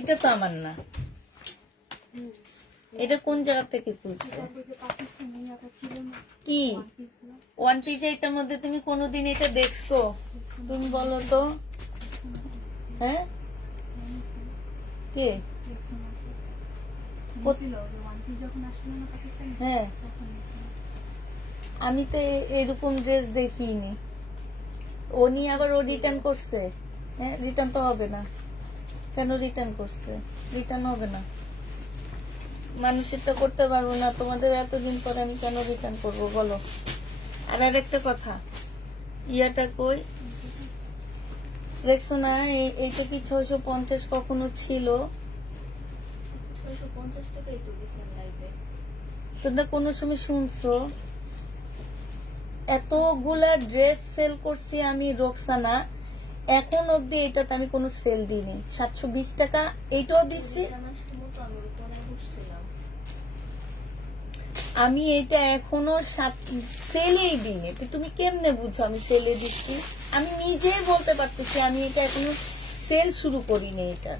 এটা তো আমার না, এটা কোন জায়গা থেকে খুলছে? কি ওয়ান পিস? এটার মধ্যে তুমি কোনোদিন এটা দেখছো? তুমি বলো তো। হ্যাঁ, কে? হ্যাঁ, আমি তো এরকম ড্রেস দেখিনি। ও নিয়ে আবার ও রিটার্ন করছে। হ্যাঁ, রিটার্ন তো হবে না। কেন রিটার্ন করছে? রিটার্ন হবে না। মানুষেরটা করতে পারবো না, তোমাদের এতদিন পরে আমি কেন রিটার্ন করবো বলো? আর একটা কথা, ইয়াটা কই দেখছো না? এইটা কি 650 কখনো ছিল? 650 টাকাই তো দিছেন লাইভে। তোমরা কোনো সময় শুনছো? এতগুলা ড্রেস সেল করছি আমি রোকসানা, এখন অব্দি এটাতে আমি কোনো সেল দিইনি। 720 টাকা এইটাও দিচ্ছি আমি, এটা এখনো সেলেই দিইনি। তো তুমি কেমনে বুঝো আমি সেলে দিচ্ছি? আমি নিজেই বলতে পারতেছি আমি এটা এখনো সেল শুরু করিনি। এটার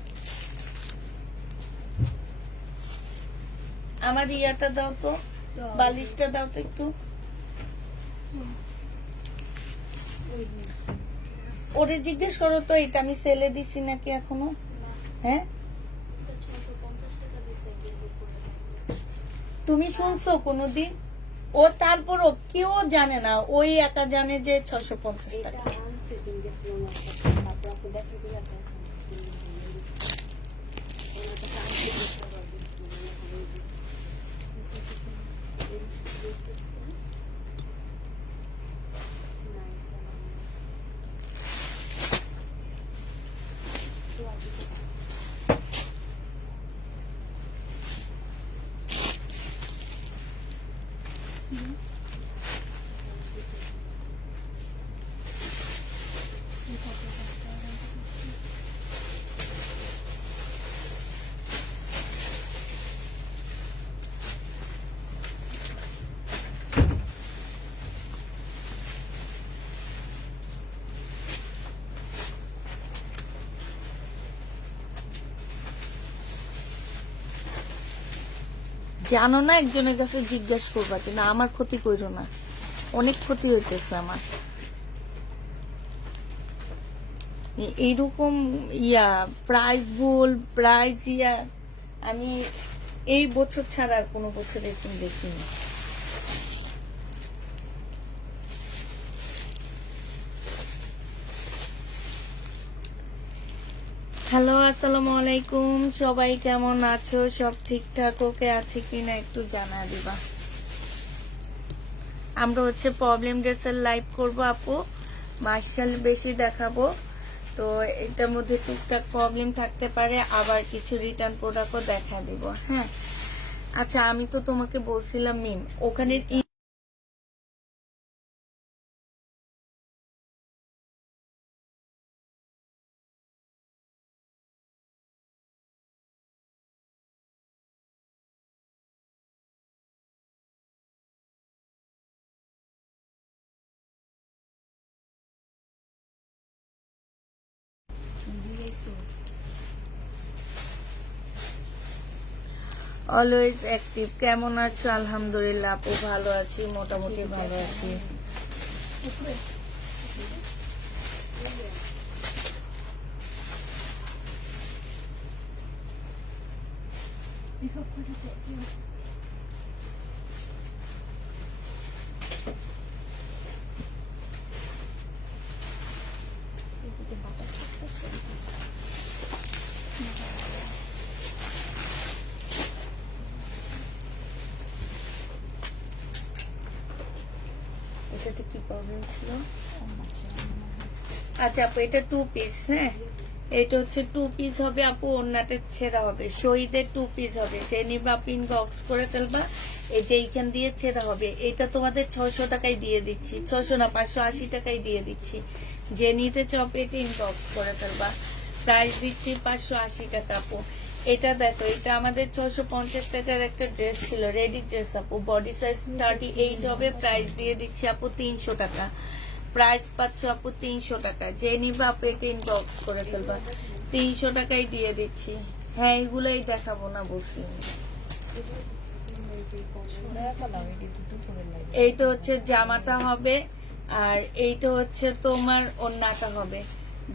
আমার ইয়াটা দাও তো, বালিশটা দাও তো একটু। ওরে জিজ্ঞেস করো তো এটা আমি সেলে দিছি নাকি এখনো। হ্যাঁ, তুমি শুনছো কোনোদিন? ও তারপরও কেউ জানে না, ওই একা জানে যে 650 টাকা। জানো না, একজনের কাছে জিজ্ঞাসা করবা কিনা। আমার ক্ষতি করো না, অনেক ক্ষতি হইতেছে আমার। এইরকম ইয়া প্রাইস ভুল, প্রাইস ইয়া আমি এই বছর ছাড়া আর কোনো বছর এরকম দেখিনি। হ্যালো, আসসালামু আলাইকুম। সবাই কেমন আছো? সব ঠিকঠাক ওকে আছে কিনা একটু জানা দিবা। আমরা হচ্ছে প্রবলেম ড্রেসের লাইভ করবো আপু, মার্শাল বেশি দেখাবো। তো এটার মধ্যে টুকটাক প্রবলেম থাকতে পারে, আবার কিছু রিটার্ন প্রোডাক্টও দেখা দিব। হ্যাঁ, আচ্ছা আমি তো তোমাকে বলছিলাম মিম, ওখানে অলওয়েজ অ্যাক্টিভ। কেমন আছো? আলহামদুলিল্লাহ আপু ভালো আছি, মোটামুটি ভালো আছি। এটাতে কি প্রবলেম ছিল? আচ্ছা আপু, এটা 2 পিস। হ্যাঁ, এটা হচ্ছে 2 পিস হবে আপু, ওন্নাটা ছেঁড়া হবে, শহীদের 2 পিস হবে। যে নিবা পিন বক্স করে ফেলবা, এই যে এইখান দিয়ে ছেঁড়া হবে। এটা তোমাদের 600 টাকায় দিয়ে দিচ্ছি, 600 না 580 টাকায় দিয়ে দিচ্ছি। যে নিতে চাও পেটে ইনবক্স করে ফেলবা। প্রাইস দিচ্ছি 580 টাকা আপু। এটা দেখো, এটা আমাদের 650 টাকার একটা ড্রেস ছিল, রেডি ড্রেস আপু, বডি সাইজ 38 হবে। প্রাইস দিয়ে দিচ্ছি আপু 300 টাকা। প্রাইস পাচ্ছ আপু 300 টাকা। যে নিবা আপু এটা ইনবক্স করে ফেলবা, 300 টাকায় দিয়ে দিচ্ছি। হ্যাঁ এগুলাই দেখাবো না বলছি। এইটা হচ্ছে জামাটা হবে, আর এইটা হচ্ছে তোমার ওড়নাটা হবে।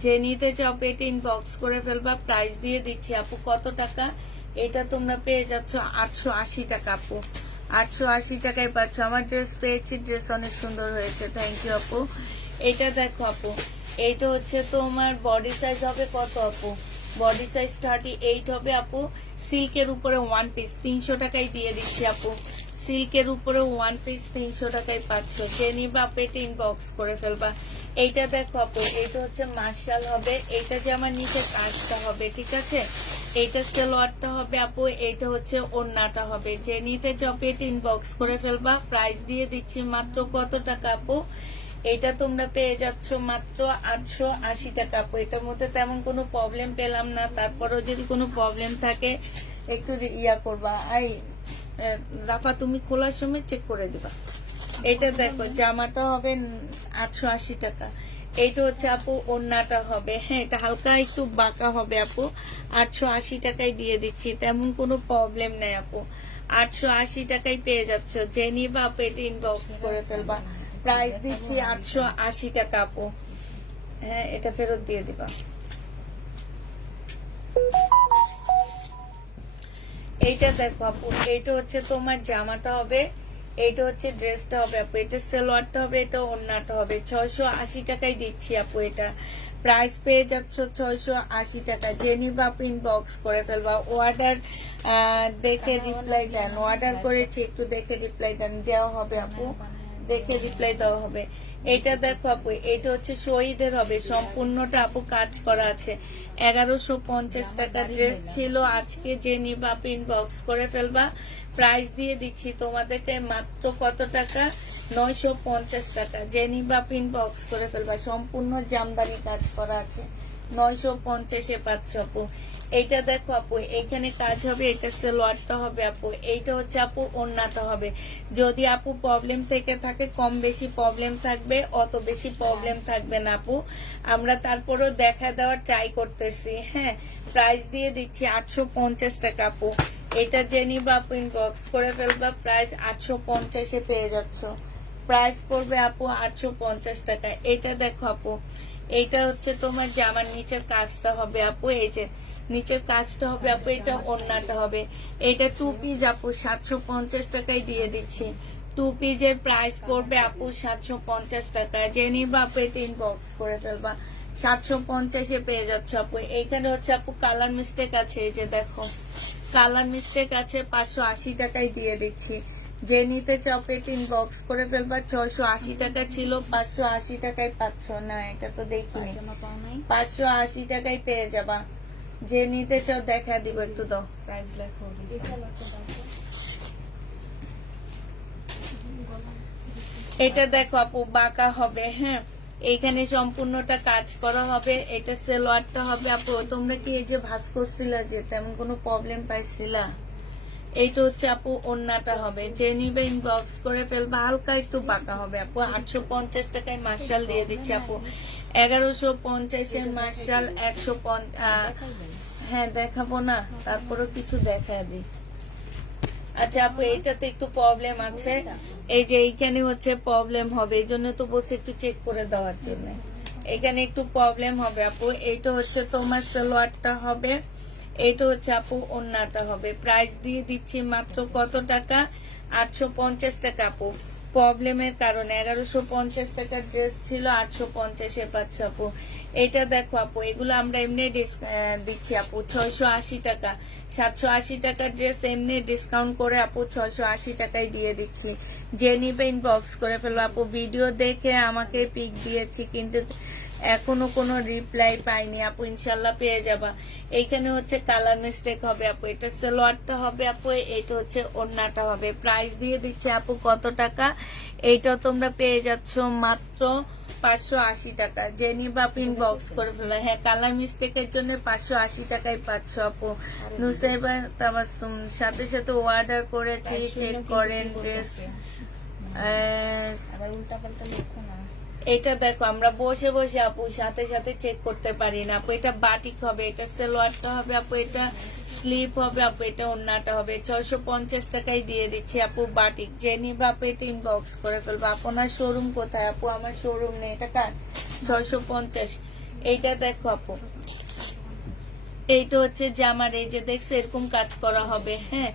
যে নিতে চাও পেটে ইনবক্স করে ফেলবা। প্রাইস দিয়ে দিচ্ছি আপু কত টাকা, এটা তোমরা পেয়ে যাচ্ছ 880 টাকা আপু। 880 টাকায় পাচ্ছ। আমার ড্রেস পেয়েছি, ড্রেস অনেক সুন্দর হয়েছে, থ্যাংক ইউ আপু। এইটা দেখো আপু, এইটা হচ্ছে তোমার বডি সাইজ হবে কত আপু, বডি সাইজ 38 হবে আপু। সিল্কের উপরে ওয়ান পিস 300 টাকায় দিয়ে দিচ্ছি আপু। সিল্কের উপরে ওয়ান পিস 300 টাকায় পাচ্ছ। যে নিবা পেটে ইনবক্স করে ফেলবা। এইটা দেখো আপু, এইটা হচ্ছে মার্শাল হবে। এইটা যে আমার নিচে কাজটা হবে, ঠিক আছে। এইটা সালোয়ারটা হবে আপু, এইটা হচ্ছে ওড়নাটা হবে। যে নিতে চাও পেটে ইনবক্স করে ফেলবা। প্রাইস দিয়ে দিচ্ছি মাত্র কত টাকা আপু, এটা তোমরা পেয়ে যাচ্ছ মাত্র 880 টাকা আপু। এটার মধ্যে তেমন কোনো প্রবলেম পেলাম না, তারপরেও যদি কোনো প্রবলেম থাকে একটু ইয়া করবা। রাফা তুমি খোলার সময় চেক করে দিবা। এটা দেখো জামাটা হবে 880 টাকা। এইটা হচ্ছে আপু ওড়নাটা হবে, হ্যাঁ এটা হালকা একটু বাঁকা হবে আপু। 880 টাকায় দিয়ে দিচ্ছি, তেমন কোনো প্রবলেম নেই আপু। 880 টাকায় পেয়ে যাচ্ছ। যে নিবা পেটে ইনবক্স করে ফেলবা। প্রাইস দিচ্ছি 880 টাকা আপু। হ্যাঁ এটা ফেরত দিয়ে দিবা। এইটা দেখো আপু, এইটা হচ্ছে তোমার জামাটা হবে, এইটা হচ্ছে ড্রেসটা হবে আপু। এটা সালোয়ারটা হবে, এটা ওড়নাটা হবে। 680 টাকায় দিচ্ছি আপু। এটা প্রাইস পেয়ে যাচ্ছ 680 টাকা। যে নিবা আপু ইনবক্স করে ফেলবা। অর্ডার দেখে রিপ্লাই দেন, অর্ডার করেছি একটু দেখে রিপ্লাই দেন, দেওয়া হবে আপু, দেখে রিপ্লাই দেওয়া হবে। এটা দেখো আপু, এটা হচ্ছে শহীদের হবে, সম্পূর্ণটা আপু কাজ করা আছে। 1150 টাকা ড্রেস ছিল। আজকে যে নিবা আপু ইনবক্স করে ফেলবা। প্রাইস দিয়ে দিচ্ছি তোমাদেরকে মাত্র কত টাকা, 950 টাকা। যে নিবা আপু ইনবক্স করে ফেলবা। সম্পূর্ণ জামদানি কাজ করা আছে, 950-এ পাচ্ছ আপু। এইটা দেখো আপু, এইখানে কাজ হবে, এটা সালোয়ারটা হবে আপু। এইটা হচ্ছে আপু ওড়নাটা হবে। যদি আপু প্রবলেম থেকে থাকে, কম বেশি প্রবলেম থাকবে, অত বেশি প্রবলেম থাকবে না আপু। আমরা তারপরও দেখা দেওয়ার ট্রাই করতেছি। হ্যাঁ প্রাইস দিয়ে দিচ্ছি 850 টাকা আপু। এটা যে নিবা আপু ইনবক্স করে ফেলবা। প্রাইস 850-এ পেয়ে যাচ্ছ। প্রাইস পড়বে আপু 850 টাকা। এটা দেখো আপু, এইটা হচ্ছে তোমার জামার নিচের কাজটা হবে আপু। এই যে নিচের কাজটা হবে আপু, এটা ওড়নাটা হবে। এটা 2 পিস আপু 750 টাকায় দিয়ে দিচ্ছি। 2 পিসের প্রাইস পড়বে আপু 750 টাকা। যে নিবা আপু এটা ইনবক্স করে ফেলবা। 750-এ পেয়ে যাচ্ছে আপু। এইখানে হচ্ছে আপু কালার মিস্টেক আছে, এই যে দেখো কালার মিস্টেক আছে, 580 টাকায় দিয়ে দিচ্ছি। যে নিতে চাও পেট ইনবক্স করে ফেলবা। 680 টাকা ছিল, 580 টাকায় পাচ্ছ না, এটা তো দেখিনি। 580 টাকায় পেয়ে যাবা। যে নিতে চাও দেখা দিব, একটু দাও প্রাইস লেখো। এটা দেখো আপু বাঁকা হবে, হ্যাঁ এইখানে সম্পূর্ণটা কাজ করা হবে। এটা সালোয়ারটা হবে আপু। তোমরা কি এই যে ভাঁজ করছিলা যে তেমন কোনো প্রবলেম পাইছিলা? এইটা হচ্ছে আপু ওড়নাটা হবে। যে নিবে ইনবক্স করে ফেলবা। হালকা একটু বাঁকা হবে আপু। 850 টাকায় মার্শাল দিয়ে দিচ্ছি আপু। 1150-এর মার্শাল 150। হ্যাঁ দেখাবো না, তারপরও কিছু দেখা দিই। আচ্ছা আপু এইটাতে একটু প্রবলেম আছে, এই যে এইখানে হচ্ছে প্রবলেম হবে, এই জন্য তো বসে একটু চেক করে দেওয়ার জন্য। এখানে একটু প্রবলেম হবে আপু। এইটা হচ্ছে তোমার সালোয়ারটা হবে, এইটা হচ্ছে আপু ওড়নাটা হবে। প্রাইস দিয়ে দিচ্ছি মাত্র কত টাকা, 850 টাকা আপু। প্রবলেমের কারণে 1150 টাকার ড্রেস ছিল, 850-এ পাচ্ছ আপু। এটা দেখো আপু, এগুলো আমরা এমনি দিচ্ছি আপু 680 টাকা। 780 টাকার ড্রেস এমনি ডিসকাউন্ট করে আপু 680 টাকায় দিয়ে দিচ্ছি। যে নিবে ইনবক্স করে ফেলবো আপু। ভিডিও দেখে আমাকে পিক দিয়েছি, কিন্তু এখনো কোনো রিপ্লাই পাইনি আপু। ইনশাল্লাহ পেয়ে যাবা। এইখানে হচ্ছে কালার মিস্টেক হবে আপু। এটা সালোয়ারটা হবে আপু, এটা হচ্ছে ওড়নাটা হবে। প্রাইস দিয়ে দিচ্ছে আপু কত টাকা, এইটাও তোমরা পেয়ে যাচ্ছ মাত্র 580 টাকা। যে নিবা আপু ইনবক্স করে ফেলো। হ্যাঁ কালার মিস্টেকের জন্য 580 টাকায় পাচ্ছ আপু। নুসাইবা তাবাসসুম সাথে সাথে অর্ডার করেছি, চেক করেন ড্রেস। এটা দেখো আমরা বসে বসে আপু সাথে সাথে চেক করতে পারি না আপু। এটা বাটিক হবে, এটা সালোয়ারটা হবে আপু, এটা স্লিপ হবে আপু, এটা ওন্নাটা হবে 650 টাকায় দিয়ে দিচ্ছি আপু বাটিক। যে নিবে আপু এটা ইনবক্স করে ফেলবো। আপনার শোরুম কোথায় আপু? আমার শোরুম নেই, এটা কার? 650। এইটা দেখো আপু, এইটা হচ্ছে জামার, এই যে দেখছে এরকম কাজ করা হবে। হ্যাঁ,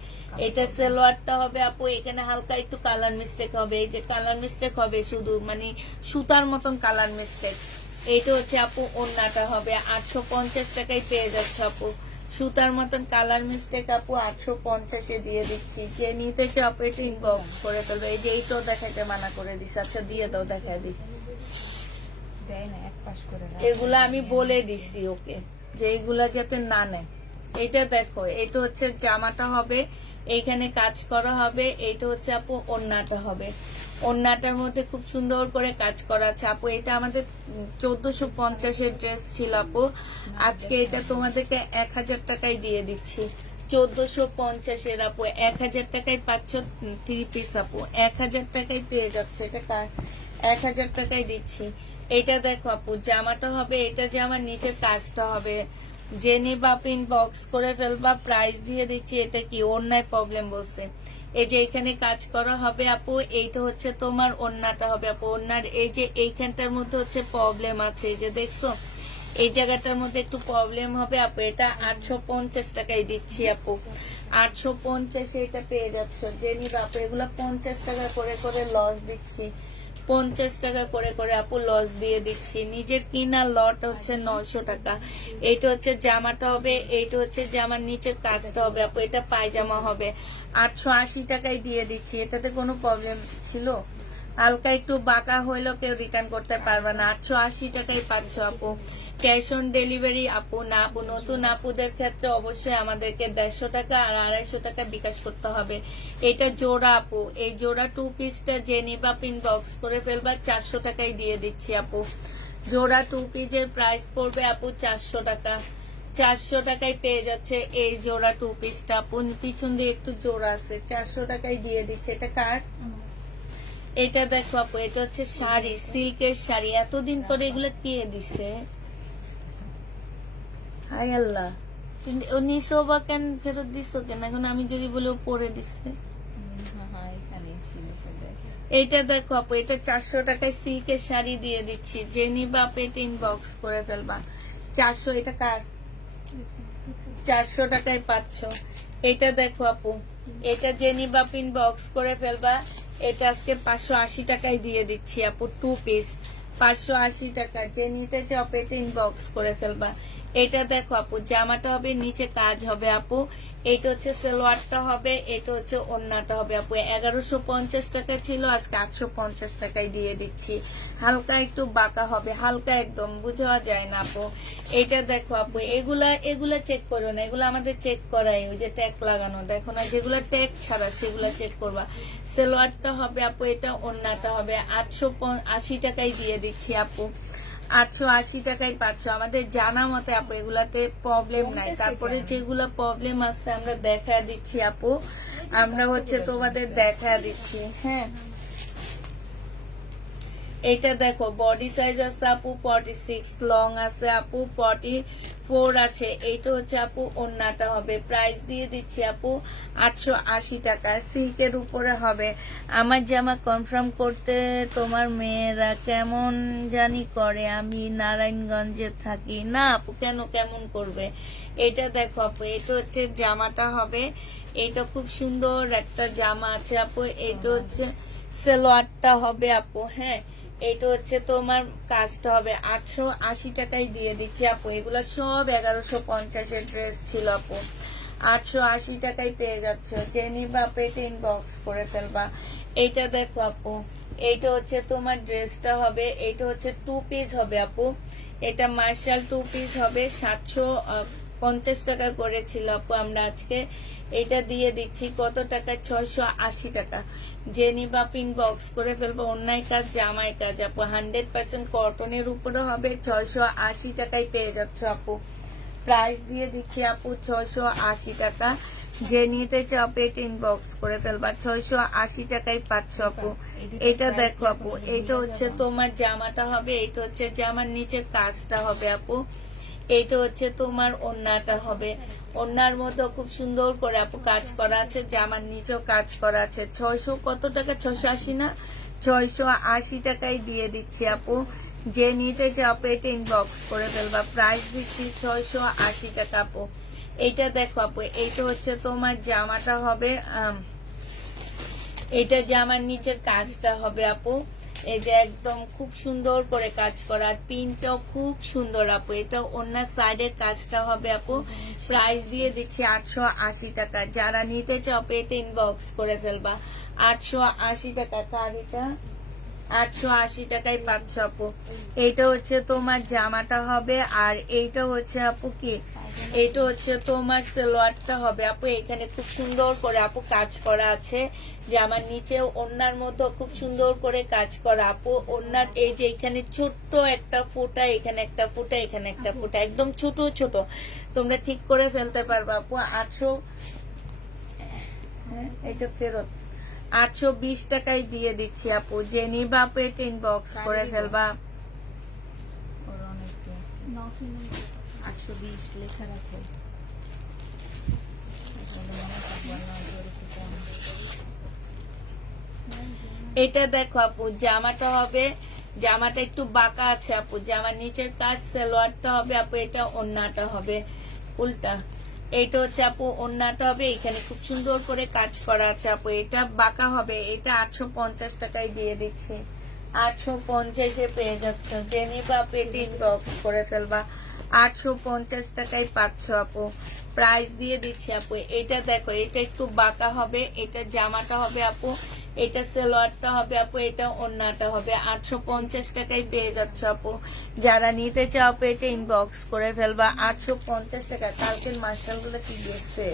এটা সালোয়ারটা হবে আপু, এখানে হালকা একটু কালার মিস্টেক হবে, এই যে কালার মিস্টেক হবে শুধু, মানে সুতার মতন কালার মিস্টেক। এইটা হচ্ছে আপু ওন্নাটা হবে 850 টাকায় পেয়ে যাচ্ছে আপু। সুতার মতন কালার মিস্টেক আপু 850-এ দিয়ে দিচ্ছি। যে নিতে চাও আপু এটা ইনবক্স করে ফেলবে। এই যে এইটাও দেখাতে মানা করে দিচ্ছে। আচ্ছা দিয়ে দাও, দেখায় দিই। দেয় না, এক পাশ করে রাখে। এগুলা আমি বলে দিছি ওকে, যে এইগুলা যাতে না নেয়। এইটা দেখো, এটা হচ্ছে জামাটা হবে, এইখানে কাজ করা হবে। এইটা হচ্ছে আপু ওন্নাটা হবে। ওন্নাটার মধ্যে খুব সুন্দর করে কাজ করা আছে আপু। এটা আমাদের 1450-এর ড্রেস ছিল আপু, আজকে এটা তোমাদেরকে 1000 টাকায় দিয়ে দিচ্ছি। 1450-এর আপু 1000 টাকায় পাচ্ছ 3 পিস আপু। 1000 টাকায় পেয়ে যাচ্ছে। এটা কার? 1000 টাকায় দিচ্ছি। এটা দেখো আপু, জামাটা হবে, এটা জামার নিচের কাজটা হবে। যে নিবা পিন বক্স করে ফেলবা। প্রাইস দিয়ে দিচ্ছি। এটা কি ওন্নায় প্রবলেম বলছে? এই যে এখানে কাজ করা হবে আপু, এইটা হচ্ছে তোমার ওন্নাটা হবে আপু। ওন্নার এই যে এইখানটার মধ্যে হচ্ছে প্রবলেম আছে, এই যে দেখছো এই জায়গাটার মধ্যে একটু প্রবলেম হবে আপু। এটা 850 টাকায় দিচ্ছি আপু। 850 এটা পেয়ে যাচ্ছ। যে নিবা আপু, এগুলা 50 টাকা করে করে লস দিচ্ছি। 50 টাকা করে করে আপু লস দিয়ে দিচ্ছি। নিজের কিনা লট হচ্ছে 900 টাকা। এইটা হচ্ছে জামাটা হবে, এইটা হচ্ছে জামার নিচের কাজটা হবে আপু। এটা পায়জামা হবে 880 টাকায় দিয়ে দিচ্ছি। এটাতে কোনো প্রবলেম ছিল? হালকা একটু বাঁকা হইলেও কেউ রিটার্ন করতে পারবে না। 880 টাকায় পাচ্ছ আপু। ক্যাশ অন ডেলিভারি আপু না আপু, নতুন আপুদের ক্ষেত্রে অবশ্যই আমাদেরকে 150 টাকা আর 250 টাকা বিকাশ করতে হবে। এটা জোড়া আপু, এই জোড়া 2 পিসটা যে নিবা পিন বক্স করে ফেলবা 400 টাকায় দিয়ে দিচ্ছি আপু। জোড়া 2 পিসের প্রাইস পড়বে আপু 400 টাকা। 400 টাকায় পেয়ে যাচ্ছে এই জোড়া 2 পিসটা আপু। পিছন দিয়ে একটু জোড়া আছে, 400 টাকায় দিয়ে দিচ্ছে। এটা কার? এটা দেখো আপু, এটা হচ্ছে শাড়ি, সিল্কের শাড়ি। এতদিন পরে এগুলো কে দিছে? হাই আল্লাহ, ও নিছো বা কেন ফেরত দিছো কেন? এখন আমি যদি বলি ও পরে দিছে। হ্যাঁ, এখানেই ছিল তো দেখ। এইটা দেখো আপু, এটা 400 টাকায় সিল্কের শাড়ি দিয়ে দিচ্ছি। যে নিবা আপু এটা ইনবক্স করে ফেলবা। 400। এটা কার? 400 টাকায় পাচ্ছ। এটা দেখো আপু, এটা যে নিবা পিন বক্স করে ফেলবা। এটা আজকে 580 টাকায় দিয়ে দিচ্ছি আপু। 2 পিস 580 টাকা। যে নিতে চাও এটা ইনবক্স করে ফেলবা। এটা দেখো আপু, জামাটা হবে, নিচে কাজ হবে আপু। এইটা হচ্ছে সালোয়ারটা হবে, এটা হচ্ছে ওন্নাটা হবে আপু। 1150 টাকা ছিল, আজকে 850 টাকায় দিয়ে দিচ্ছি। হালকা একটু বাঁকা হবে, হালকা একদম বোঝা যায় না আপু। এটা দেখো আপু, এগুলা চেক করো না, এগুলো আমাদের চেক করাই, ওই যে ট্যাগ লাগানো দেখো না, যেগুলো ট্যাগ ছাড়া সেগুলো চেক করবা। সালোয়ারটা হবে আপু, এটা ওন্নাটা হবে। 880 টাকায় দিয়ে দিচ্ছি আপু। 880 টাকায় পাচ্ছ। আমাদের জানা মতে আপু এগুলাতে প্রবলেম নাই। তারপরে যেগুলো প্রবলেম আছে আমরা দেখা দিচ্ছি আপু, আমরা হচ্ছে তোমাদের দেখা দিচ্ছি। হ্যাঁ, এটা দেখো বডি সাইজ আছে আপু 46, লং আছে আপু 44 আছে। এইটা হচ্ছে আপু ওন্নাটা হবে। প্রাইস দিয়ে দিচ্ছি আপু 880 টাকা। সিল্কের উপরে হবে। আমার জামা কনফার্ম করতে তোমার মেয়েরা কেমন জানি করে, আমি নারায়ণগঞ্জে থাকি। না আপু, কেন কেমন করবে? এটা দেখো আপু, এটা হচ্ছে জামাটা হবে। এটা খুব সুন্দর একটা জামা আছে আপু। এটা হচ্ছে সালোয়ারটা হবে আপু। হ্যাঁ, এইটা হচ্ছে তোমার কাজটা হবে। 880 টাকায় দিয়ে দিচ্ছি আপু। এগুলা সব 1150-এর ড্রেস ছিল আপু। 880 টাকায় পেয়ে যাচ্ছে। যে নিবা পেটে ইনবক্স করে ফেলবা। এইটা দেখো আপু, এইটা হচ্ছে তোমার ড্রেসটা হবে। এইটা হচ্ছে 2 পিস হবে আপু। এটা মার্শাল 2 পিস হবে। 750 টাকা করেছিল আপু, আমরা আজকে এটা দিয়ে দিচ্ছি কত টাকা? 680 টাকা। যে নিবা পিন বক্স করে ফেলবো। অন্যায় কাজ, জামাই কাজ আপু, 100% কটনের উপরে হবে। 680 টাকায় পেয়ে যাচ্ছ আপু। প্রাইস দিয়ে দিচ্ছি আপু 680 টাকা। যে নিতে চাও পেট ইনবক্স করে ফেলবা। 680 টাকায় পাচ্ছ আপু। এটা দেখো আপু, এটা হচ্ছে তোমার জামাটা হবে। এটা হচ্ছে জামার নিচের কাজটা হবে আপু। এইটা হচ্ছে তোমার ওড়নাটা হবে, ওড়নার মধ্যে খুব সুন্দর করে আপু কাজ করা আছে, জামার নিচেও কাজ করা আছে। 600 কত টাকা, 680 না, 680 টাকায় দিয়ে দিচ্ছি আপু। যে নিতে চাও আপু এটা ইনবক্স করে ফেলবা, প্রাইস দিচ্ছি 680 টাকা আপু। এইটা দেখো আপু, এইটা হচ্ছে তোমার জামাটা হবে, এটা জামার নিচের কাজটা হবে আপু, এই যে একদম খুব সুন্দর করে কাজ করা, আর পিনটাও খুব সুন্দর আপু। এটা ওনার সাইডের কাজটা হবে আপু, প্রাইস দিয়ে দিচ্ছি 880 টাকা। যারা নিতে চাও এটা ইনবক্স করে ফেলবা, 880 টাকা। কার এটা 880 টাকায় পাচ্ছ আপু। এইটা হচ্ছে তোমার জামাটা হবে, আর এইটা হচ্ছে আপু কি, এইটা হচ্ছে তোমার সালোয়ারটা হবে আপু। এখানে খুব সুন্দর করে আপু কাজ করা আছে, জামার নিচে ওড়নার মধ্যে খুব সুন্দর করে কাজ করা আপু। ওড়নার এই যে এখানে ছোট্ট একটা ফোঁটা, এখানে একটা ফোঁটা, এখানে একটা ফোঁটা, একদম ছোট ছোট, তোমরা ঠিক করে ফেলতে পারবা আপু। 800, এটা ফেরত, 820 টাকায় দিয়ে দিচ্ছি আপু। যে নিবা আপু এটা ইনবক্স করে ফেলবা। ওর অনেক 820 লেখা রাখো। এটা দেখো আপু, জামাটা হবে, জামাটা একটু বাঁকা আছে আপু, জামার নিচের কাজ, সালোয়ারটা হবে আপু, এটা ওড়নাটা হবে উল্টা। এইটা হচ্ছে আপু ওড়নাটা হবে, এখানে খুব সুন্দর করে কাজ করা আছে আপু। এটা বাঁকা হবে, এটা 850 টাকায় দিয়ে দিচ্ছি, 850-এ পেয়ে যাচ্ছ। যে নিবা আপু এটা ইনবক্স করে ফেলবা, 850 টাকায় পাচ্ছ আপু, প্রাইস দিয়ে দিচ্ছি আপু। এটা দেখো, এটা একটু বাঁকা হবে, এটা জামাটা হবে আপু, এটা সালোয়ারটা হবে আপু, এটা ওড়নাটা হবে, 850 টাকায় পেয়ে যাচ্ছ আপু। যারা নিতে চাও আপু এটা ইনবক্স করে ফেলবা, 850 টাকা। কালকের মার্শাল গুলো কি গেছে,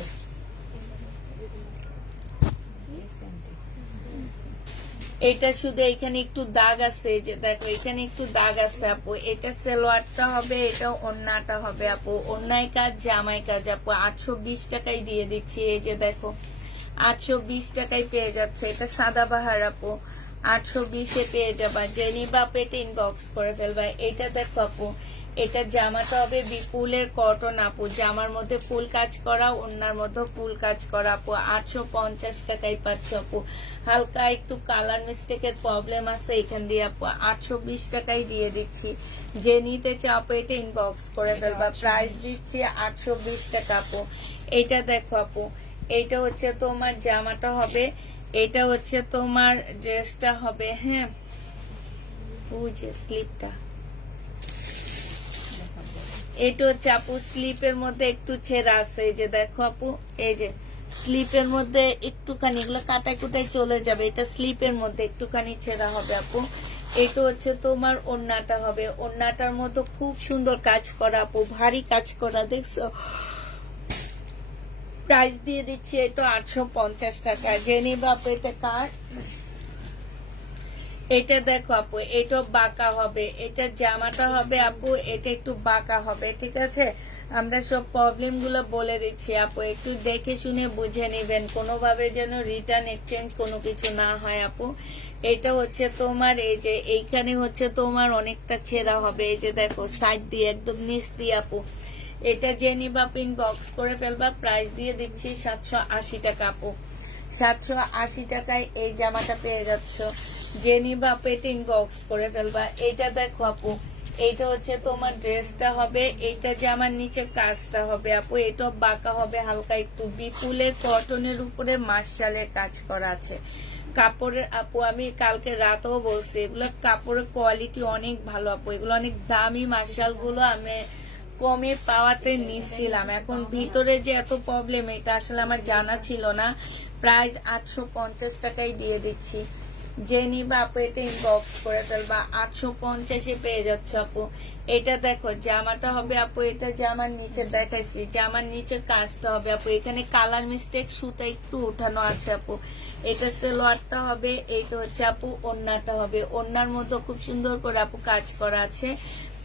এটা শুধু এখানে একটু দাগ আছে, এই যে দেখো এখানে একটু দাগ আছে আপু। এটা সালোয়ারটা হবে, এটা ওড়নাটা হবে আপু, ওড়নায় কাজ, জামাই কাজ আপু। 820 টাকায় দিয়ে দিচ্ছি, এই যে দেখো 820 টাকায় পেয়ে যাচ্ছে। এটা সাদাবাহার আপু, 820-এ পেয়ে যাবা। যে নিবা আপু এটা ইনবক্স করে ফেলবা। এটা দেখো আপু, এটা জামাটা হবে বিপুলের কটন আপু, জামার মধ্যে ফুল কাজ করা, ওড়নার মধ্যে ফুল কাজ করা আপু। 850 টাকায় পাচ্ছ আপু। হালকা একটু কালার মিস্টেকের প্রবলেম আছে এখান দিয়ে আপু, 820 টাকায় দিয়ে দিচ্ছি। যে নিতে চাও আপু এটা ইনবক্স করে ফেলবা, প্রাইস দিচ্ছি 820 টাকা আপু। এইটা দেখো আপু, এইটা হচ্ছে তোমার জামাটা হবে, এটা হচ্ছে তোমার ড্রেসটা হবে। হ্যাঁ, ওই যে স্লিপটা, এটা হচ্ছে আপু স্লিপের মধ্যে একটু ছেঁড়া আছে, এই যে দেখো আপু, এই যে স্লিপের মধ্যে একটুখানি, এগুলো কাটাই কুটাই চলে যাবে, এটা স্লিপের মধ্যে একটুখানি ছেঁড়া হবে আপু। এটা হচ্ছে তোমার ওড়নাটা হবে, ওড়নাটার মধ্যে খুব সুন্দর কাজ করা আপু, ভারী কাজ করা, দেখছো। প্রাইস দিয়ে দিচ্ছি এটা 850 টাকা। যে নিবা আপু এটা কার, এটা দেখো আপু, এটা বাঁকা হবে, এটা জামাটা হবে আপু, এটা একটু বাঁকা হবে, ঠিক আছে। আমরা সব প্রবলেম গুলো বলে দিচ্ছি আপু, একটু দেখে শুনে বুঝে নিবেন, কোনোভাবে যেন রিটার্ন এক্সচেঞ্জ কোনো কিছু না হয় আপু। এটা হচ্ছে তোমার, এই যে এইখানে হচ্ছে তোমার অনেকটা ছেঁড়া হবে, এই যে দেখো সাইড দিয়ে একদম নিচ দিয়ে আপু। এটা যে নিবা পিন বক্স করে ফেলবা, প্রাইস দিয়ে দিচ্ছি 780 টাকা আপু। 780 টাকায় এই জামাটা পেয়ে যাচ্ছ। যে নিবা পেটিং বক্স করে ফেলবা। এইটা দেখো আপু, এইটা হচ্ছে তোমার ড্রেসটা হবে, এইটা জামার নিচের কাজটা হবে আপু, এটা বাঁকা হবে হালকা একটু, বিপুলের কটনের উপরে মার্শালের কাজ করা আছে। কাপড়ের আপু আমি কালকে রাতেও বলছি, এগুলো কাপড়ের কোয়ালিটি অনেক ভালো আপু, এগুলো অনেক দামি মার্শাল গুলো আমি কমে পাওয়াতে নিছিলাম, এখন ভিতরে যে এত প্রবলেম এটা আসলে আমার জানা ছিল না। প্রাইস 850 টাকায় দিয়ে দিচ্ছি। যে নিবা আপু এটা ইনবক্স করে ফেলবা, 850-এ পেয়ে যাচ্ছে আপু। এটা দেখো জামাটা হবে আপু, এটা জামার নিচে দেখাইছি, জামার নিচে কাজটা হবে আপু, এখানে কালার মিস্টেক সুতা একটু উঠানো আছে আপু। এটা সালোয়ারটা হবে, এইটা হচ্ছে আপু ওড়নাটা হবে, ওড়নার মধ্যে খুব সুন্দর করে আপু কাজ করা আছে।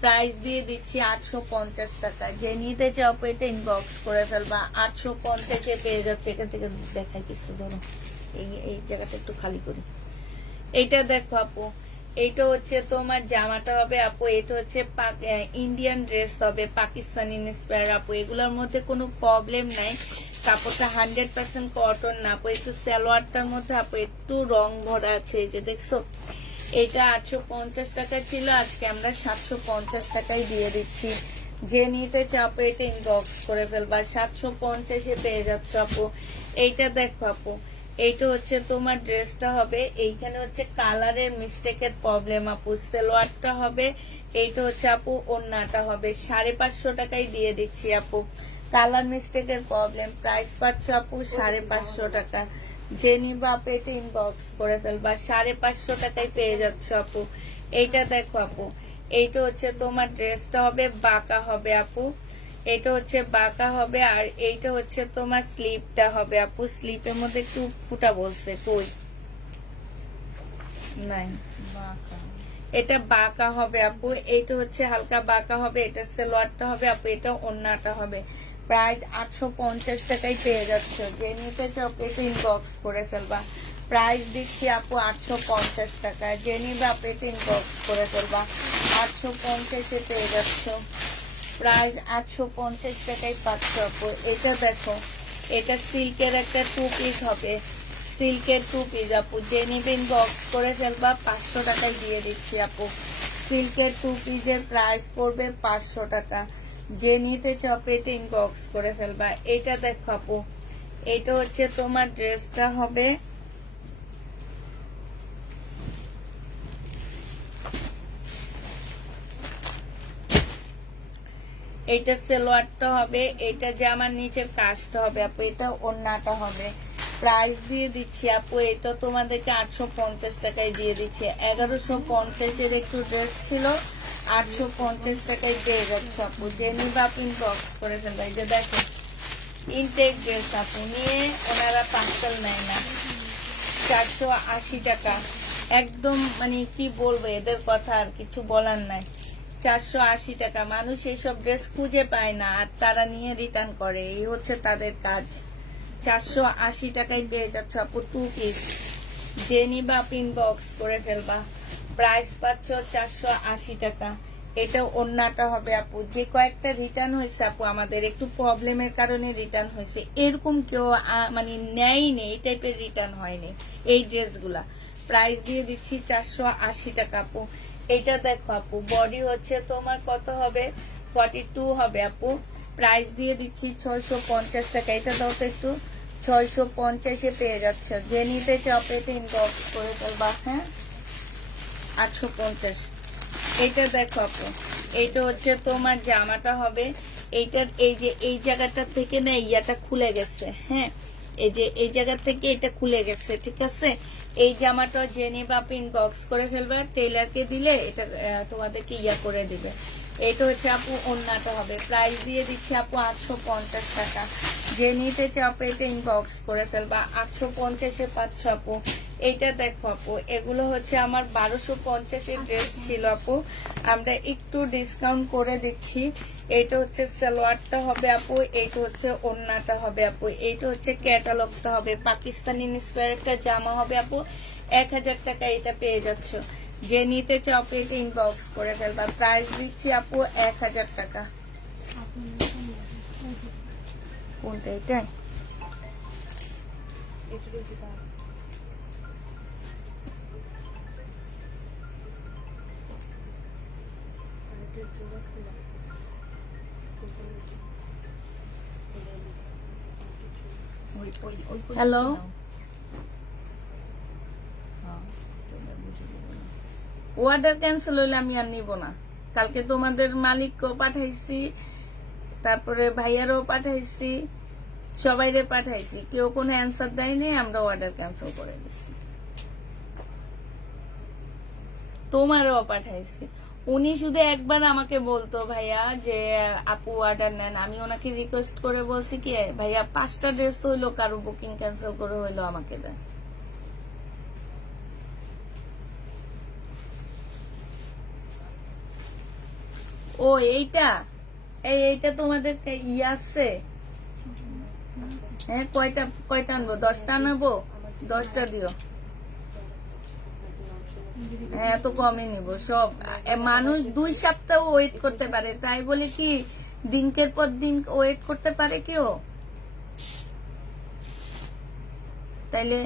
প্রাইস দিয়ে দিচ্ছি 850 টাকা। যে নিতে চাও আপু এটা ইনবক্স করে ফেলবা, 850-এ পেয়ে যাচ্ছে। এখান থেকে দেখাই কিছু, ধরো এই জায়গাটা একটু খালি করি। এইটা দেখো আপু, এইটা হচ্ছে তোমার জামাটা হবে আপু, এটা হচ্ছে ইন্ডিয়ান ড্রেস হবে, পাকিস্তানি ইন্সপায়ার আপু। এগুলোর মধ্যে কোনো প্রবলেম নাই, কাপড়টা 100% কটন না আপু। একটু সালোয়ারটার মধ্যে আপু একটু রং ভরা আছে, এই যে দেখছো। এটা 850 টাকা ছিল, আজকে আমরা 750 টাকায় দিয়ে দিচ্ছি। যে নিতে চাপো এটা ইনবক্স করে ফেলবা, 750-এ পেয়ে যাচ্ছ আপু। এইটা দেখো আপু, এইটা হচ্ছে তোমার ড্রেসটা হবে, এইখানে হচ্ছে কালারের মিস্টেকের প্রবলেম আপু। সালোয়ারটা হবে, এইটা হচ্ছে আপু ওড়নাটা হবে। 550 টাকায় দিয়ে দিচ্ছি আপু। কালার মিস্টেকের প্রবলেম, প্রাইস পাচ্ছ আপু 550 টাকা। যে নিবা আপু এটা ইনবক্স করে ফেলবা, 550 টাকায় পেয়ে যাচ্ছ আপু। এইটা দেখো আপু, এইটা হচ্ছে তোমার ড্রেসটা হবে, বাঁকা হবে আপু। এটা হচ্ছে বাঁকা হবে, আর এইটা হচ্ছে তোমার স্লিপটা হবে আপু। স্লিপের মধ্যে একটু ফুটা বলছে, কই নাই, বাঁকা। এটা বাঁকা হবে আপু। এইটা হচ্ছে হালকা বাঁকা হবে, এটা সালোয়ারটা হবে আপু, এটা ওড়নাটা হবে। প্রাইস 850 টাকায় পেয়ে যাচ্ছ। যে নিতে চাও এটা ইনবক্স করে ফেলবা। প্রাইস দিচ্ছি আপু 850 টাকা। যে নিবে আপু এটা ইনবক্স করে ফেলবা, 850-এ পেয়ে যাচ্ছ। প্রাইস 850 টাকায় পাচ্ছ আপু। এটা দেখো, এটা সিল্কের একটা 2 পিস হবে, সিল্কের 2 পিস আপু। যে নিবে ইনবক্স করে ফেলবা, 500 টাকায় দিয়ে দিচ্ছি আপু। সিল্কের 2 পিসের প্রাইস পড়বে 500 টাকা। যে নিতে চাও এটা ইনবক্স করে ফেলবা। এটা দেখো আপু, এটা হচ্ছে তোমার ড্রেসটা হবে, এইটা সালোয়ারটা হবে, এটা জামার নিচের কাজটা হবে আপু, এটা ওড়নাটা হবে। প্রাইস দিয়ে দিচ্ছি আপু, এটা তোমাদেরকে 850 টাকায় দিয়ে দিচ্ছি। 1150-এর একটু ড্রেস ছিল, 850 টাকায় পেয়ে যাচ্ছে আপু। যে নিবা আপনি ইনবক্স করে ফেলবে। এই যে দেখো, ইনটেক ড্রেস আপু, নিয়ে ওনারা পার্সেল নেয় না। 480 টাকা, একদম মানে কি বলবো, এদের কথা আর কিছু বলার নাই। 480 টাকা। মানুষ এইসব ড্রেস খুঁজে পায় না, আর তারা নিয়ে রিটার্ন করে, এই হচ্ছে তাদের কাজ। 480 টাকায় পেয়ে যাচ্ছে আপু 2 পিস। যে নিবা ইনবক্স করে ফেলবা। প্রাইস পাচ্ছ 480 টাকা। এটা ওড়নাটা হবে আপু। যে কয়েকটা রিটার্ন হয়েছে আপু, আমাদের একটু প্রবলেমের কারণে রিটার্ন হয়েছে, এরকম কেউ মানে নেয়নি, এই টাইপের রিটার্ন হয়নি এই ড্রেসগুলা। প্রাইস দিয়ে দিচ্ছি 480 টাকা আপু। এটা দেখো আপু, বডি হচ্ছে তোমার কত হবে, 42 হবে আপু। প্রাইস দিয়ে দিচ্ছি 650 টাকা। এটা দাও তো একটু, 650-এ পেয়ে যাচ্ছে। যে নিতে চাও এটা ইনবক্স করে ফেলবা। হ্যাঁ, 850। এইটা দেখো আপু, এইটা হচ্ছে তোমার জামাটা হবে। এইটার এই যে এই জায়গাটা থেকে না ইয়াটা খুলে গেছে, হ্যাঁ, এই যে এই জায়গা থেকে এটা খুলে গেছে, ঠিক আছে। এই জামাটা যে নিবা আপনি ইনবক্স করে ফেলবে, টেইলারকে দিলে এটা তোমাদেরকে ইয়া করে দিবে। এটা হচ্ছে আপু ওড়নাটা হবে। প্রাইস দিয়ে দিচ্ছি আপু 850 টাকা। যে নিতে চাও আপু এটা ইনবক্স করে ফেলবা, 850-এ পাচ্ছ আপু। এইটা দেখো আপু, এগুলো হচ্ছে আমার 1250-এর ড্রেস ছিল আপু, আমরা একটু ডিসকাউন্ট করে দিচ্ছি। এইটা হচ্ছে সালোয়ারটা হবে আপু, এইটা হচ্ছে ওড়নাটা হবে আপু, এইটা হচ্ছে ক্যাটালগটা হবে। পাকিস্তানি ইন্সপায়ার একটা জামা হবে আপু, 1000 টাকা এটা পেয়ে যাচ্ছ। যে নিতে চাও আপু এটা ইনবক্স করে ফেলবা। প্রাইস দিচ্ছি আপু 1000 টাকা। কোনটা এটা? হ্যালো, অর্ডার ক্যান্সেল হইলে আমি আর নিব না। কালকে তোমাদের মালিককেও পাঠাইছি, তারপরে ভাইয়ারও পাঠাইছি, সবাইরে পাঠাইছি, কেউ কোনো অ্যান্সার দেয়নি, আমরা অর্ডার ক্যান্সেল করে দিচ্ছি। তোমারও পাঠাইছি। উনি শুধু একবার আমাকে বলতো ভাইয়া যে আপু অর্ডার নেন, আমি ওনাকে রিকোয়েস্ট করে বলছি কি ভাইয়া 5টা ড্রেস হইলো, কারো বুকিং ক্যান্সেল করে হইলো আমাকে দেন। ও এইটা, এইটা তোমাদের ইয়ে আছে? হ্যাঁ, কয়টা আনবো? 10টা আনবো? 10টা দিও। হ্যাঁ, এত কমে নিব সব। মানুষ 2 সপ্তাহ ওয়েট করতে পারে, তাই বলে কি দিনকের পর দিন ওয়েট করতে পারে কেউ? তাইলে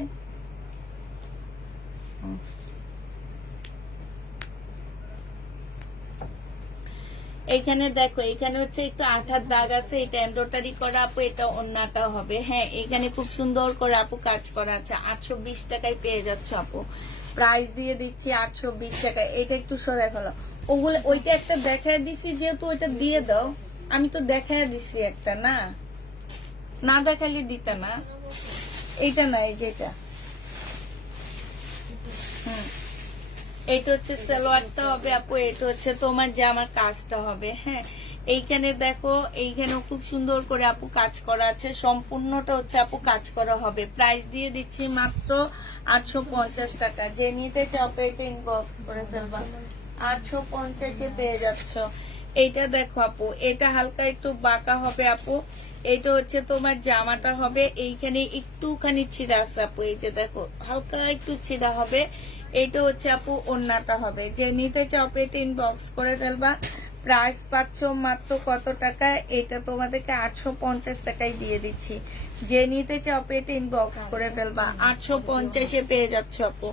এইখানে দেখো, এখানে হচ্ছে একটু আঠার দাগ আছে, এটা এমব্রয়ডারি করা আপু, এটা ওন্নাটা হবে। হ্যাঁ, এখানে খুব সুন্দর করে আপু কাজ করা আছে। 820 টাকায় পেয়ে যাচ্ছ আপু, প্রাইস দিয়ে দিচ্ছি 820 টাকা। এটা একটু সরাই ফেলো, ওগুলো ওইটা একটা দেখায় দিছি, যেহেতু ওইটা দিয়ে দাও। আমি তো দেখায় দিছি একটা, না না দেখালে দিতা না। এইটা না, এই যেটা, এইটা হচ্ছে সালোয়ারটা হবে আপু, এটা হচ্ছে তোমার জামার কাজটা হবে। হ্যাঁ, এইখানে দেখো, এইখানেও খুব সুন্দর করে আপু কাজ করা আছে, সম্পূর্ণটা হচ্ছে আপু কাজ করা হবে। প্রাইস দিয়ে দিচ্ছি মাত্র 850 টাকা। যে নিতে চাও এটা ইনবক্স করে ফেলবা, 850-এ পেয়ে যাচ্ছ। এইটা দেখো আপু, এটা হালকা একটু বাঁকা হবে আপু, এটা হচ্ছে তোমার জামাটা হবে। এইখানে একটুখানি ছিঁড়া আছে আপু, এই যে দেখো হালকা একটু ছিঁড়া হবে। এইটা হচ্ছে আপু ওন্নাটা হবে। যে নিতে চাও এটা ইনবক্স করে ফেলবা। প্রাইস পাচ্ছ মাত্র কত টাকা? এটা তোমাদেরকে 850 টাকায় দিয়ে দিচ্ছি। যে নিতে চাও এটা ইনবক্স করে ফেলবা, 850-এ পেয়ে যাচ্ছ আপু।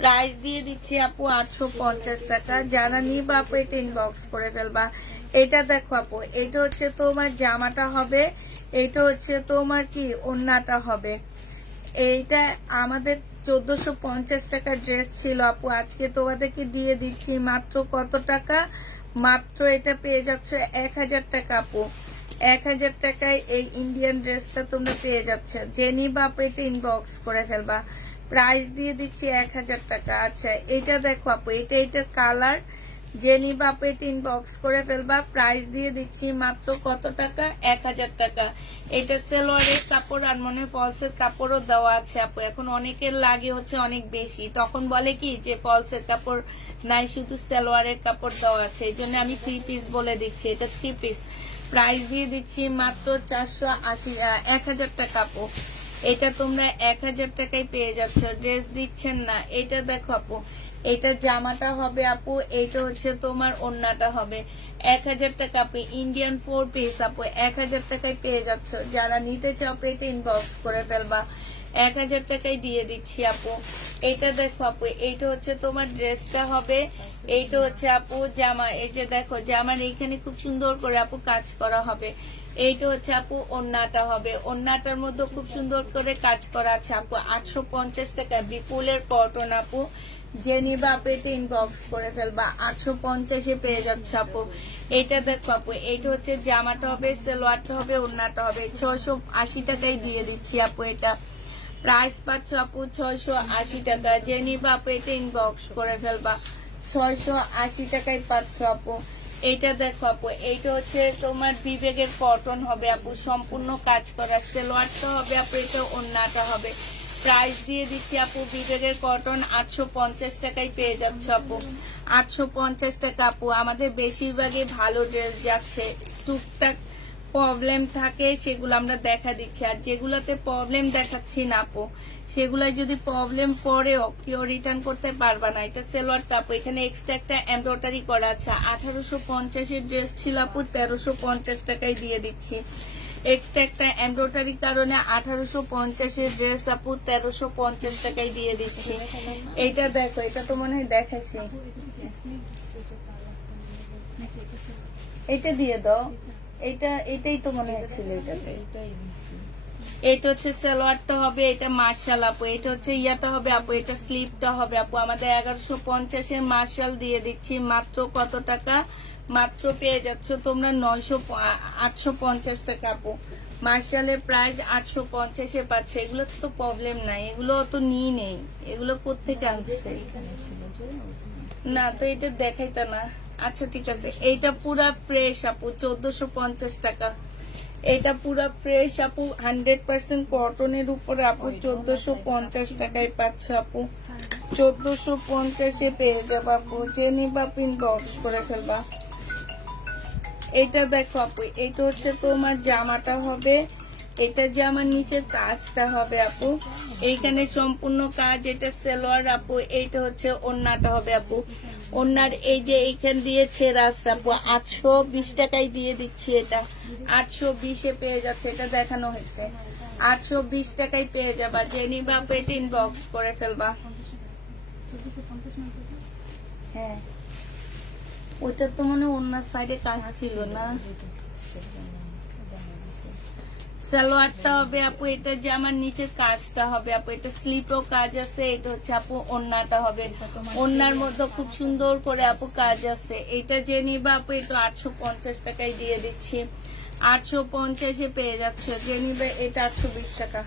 প্রাইস দিয়ে দিচ্ছি আপু 850 টাকা। যারা নিবা আপু এটা ইনবক্স করে ফেলবা। এটা দেখো আপু, এটা হচ্ছে তোমার জামাটা হবে, এটা হচ্ছে তোমার কি ওন্নাটা হবে। এইটা আমাদের 1450 টাকার ড্রেস ছিল আপু, আজকে তোমাদেরকে দিয়ে দিচ্ছি মাত্র কত টাকা? মাত্র এটা পেয়ে যাচ্ছ 1000 টাকা আপু। 1000 টাকায় এই ইন্ডিয়ান ড্রেসটা তোমরা পেয়ে যাচ্ছ। যে নিবা আপু এটা ইনবক্স করে ফেলবা। প্রাইস দিয়ে দিচ্ছি 1000 টাকা। আচ্ছা, এটা দেখো আপু, এটার কালার। যে নিবা আপু এটা ইনবক্স করে ফেলবা। প্রাইস দিয়ে দিচ্ছি মাত্র কত টাকা? 1000 টাকা। এটা সেলোয়ারের কাপড় আর মনে ফলসের কাপড়ও দেওয়া আছে আপু। এখন অনেকের লাগে হচ্ছে অনেক বেশি, তখন বলে কি যে ফলসের কাপড় নাই, শুধু সেলোয়ারের কাপড় দেওয়া আছে। এই জন্য আমি 3 পিস বলে দিচ্ছি, এটা 3 পিস। প্রাইস দিয়ে দিচ্ছি মাত্র 1000 টাকা আপু। এটা তোমরা 1000 টাকায় পেয়ে যাচ্ছ, ড্রেস দিচ্ছেন না। এটা দেখো আপু, এটা জামাটা হবে আপু, এইটা হচ্ছে তোমার ওন্নাটা হবে। 1000 টাকা আপু, ইন্ডিয়ান 4 পিস আপু, 1000 টাকায় পেয়ে যাচ্ছ। যারা নিতে চাও এটা ইনবক্স করে ফেলবা। 1000 টাকায় দিয়ে দিচ্ছি আপু। এইটা দেখো আপু, এইটা হচ্ছে তোমার ড্রেসটা হবে, এইটা হচ্ছে আপু জামা। এই যে দেখো জামার এইখানে খুব সুন্দর করে আপু কাজ করা হবে। এইটা হচ্ছে আপু ওন্নাটা হবে, ওন্নাটার মধ্যে খুব সুন্দর করে কাজ করা আছে আপু। 850 টাকা, বিপুলের কটন আপু। যে নিবা আপু এটা ইনবক্স করে ফেলবা, 850-এ পেয়ে যাচ্ছে আপু। এইটা দেখো আপু, এইটা হচ্ছে জামাটা হবে, সালোয়ারটা হবে, ওন্নাটা হবে। 680 টাকায় দিয়ে দিচ্ছি আপু। এটা প্রাইস পাচ্ছ আপু 680 টাকা। যে নিবা আপু এটা ইনবক্স করে ফেলবা, 680 টাকায় পাচ্ছ আপু। এইটা দেখো আপু, এইটা হচ্ছে তোমার বিবেকের কটন হবে আপু, সম্পূর্ণ কাজ করা। সালোয়ারটা হবে আপু, এটা ওন্নাটা হবে। প্রাইস দিয়ে দিচ্ছি আপু, বিবেকের কটন 850 টাকায় পেয়ে যাচ্ছ আপু। 850 টাকা আপু। আমাদের বেশিরভাগই ভালো ড্রেস যাচ্ছে, টুকটাক প্রবলেম থাকে সেগুলো আমরা দেখা দিচ্ছি, আর যেগুলোতে প্রবলেম দেখাচ্ছি না আপু সেগুলাই যদি প্রবলেম পড়েও কেউ রিটার্ন করতে পারবা না। এটা সেলোয়ারটা আপু, এখানে এক্সট্রা একটা এমব্রয়ডারি করা আছে। 1850-এর ড্রেস ছিল আপু, 1350 টাকায় দিয়ে দিচ্ছি। এক্সট্রা একটা এমব্রয়ডারির কারণে 1850-এর ড্রেস আপু 1350 টাকায় দিয়ে দিচ্ছি। এইটা দেখো, এটা তো মনে হয় দেখাইছি, এটা দিয়ে দাও। এটাই তো মনে হচ্ছিল এটাতে। এটা হচ্ছে সালোয়ারটা হবে, এটা মার্শাল আপু। এটা হচ্ছে ইয়াটা হবে আপু, এটা স্লিপটা হবে আপু। আমাদের 1150-এর মার্শাল দিয়ে দিচ্ছি মাত্র কত টাকা? মাত্র পেয়ে যাচ্ছ তোমরা 850 টাকা আপু। মার্শালের প্রাইস 850-এ পাচ্ছে। এগুলো তো প্রবলেম নাই, এগুলো তো নিয়ে নেই, এগুলো কোত্থেকে আনছে না তো, এটা দেখাইতা না। আচ্ছা ঠিক আছে, এইটা পুরা ফ্রেশ আপু, 1450 টাকা। এটা পুরা ফ্রেশ আপু, 100% কটনের উপরে আপু, 1450 টাকায় পাচ্ছ আপু। 1450-এ পেয়ে যাবো আপু। যে নিবা ইনবক্স করে ফেলবা। এটা দেখো আপু, এটা হচ্ছে তোমার জামাটা হবে, এটা যে আমার নিচের কাজটা হবে আপু, এইখানে সম্পূর্ণ কাজ, এটা সালোয়ার আপু, এইটা হচ্ছে ওড়নাটা হবে আপু। ওড়নার এই যে এইখান দিয়ে ছেঁড়া আছে আপু, 820 টাকায় দিয়ে দিচ্ছি। এটা 820-এ পেয়ে যাচ্ছে, এটা দেখানো হয়েছে। 820 টাকায় পেয়ে যাবা, যে নিবা পেট ইনবক্স করে ফেলবা। হ্যাঁ, ওইটা তো মনে হয় ওড়নার সাইডে কাজ ছিল না। সালোয়ারটা হবে আপু, এটা যে আমার নিচের কাজটা হবে আপু, এটা স্লিপও কাজ আছে। এটা হচ্ছে আপু ওড়নাটা হবে, ওড়নার মধ্যে খুব সুন্দর করে আপু কাজ আছে। এটা যে নিবা আপু, এটা 850 টাকায় দিয়ে দিচ্ছি। 850-এ পেয়ে যাচ্ছে, যে নিবে এটা 820 টাকা।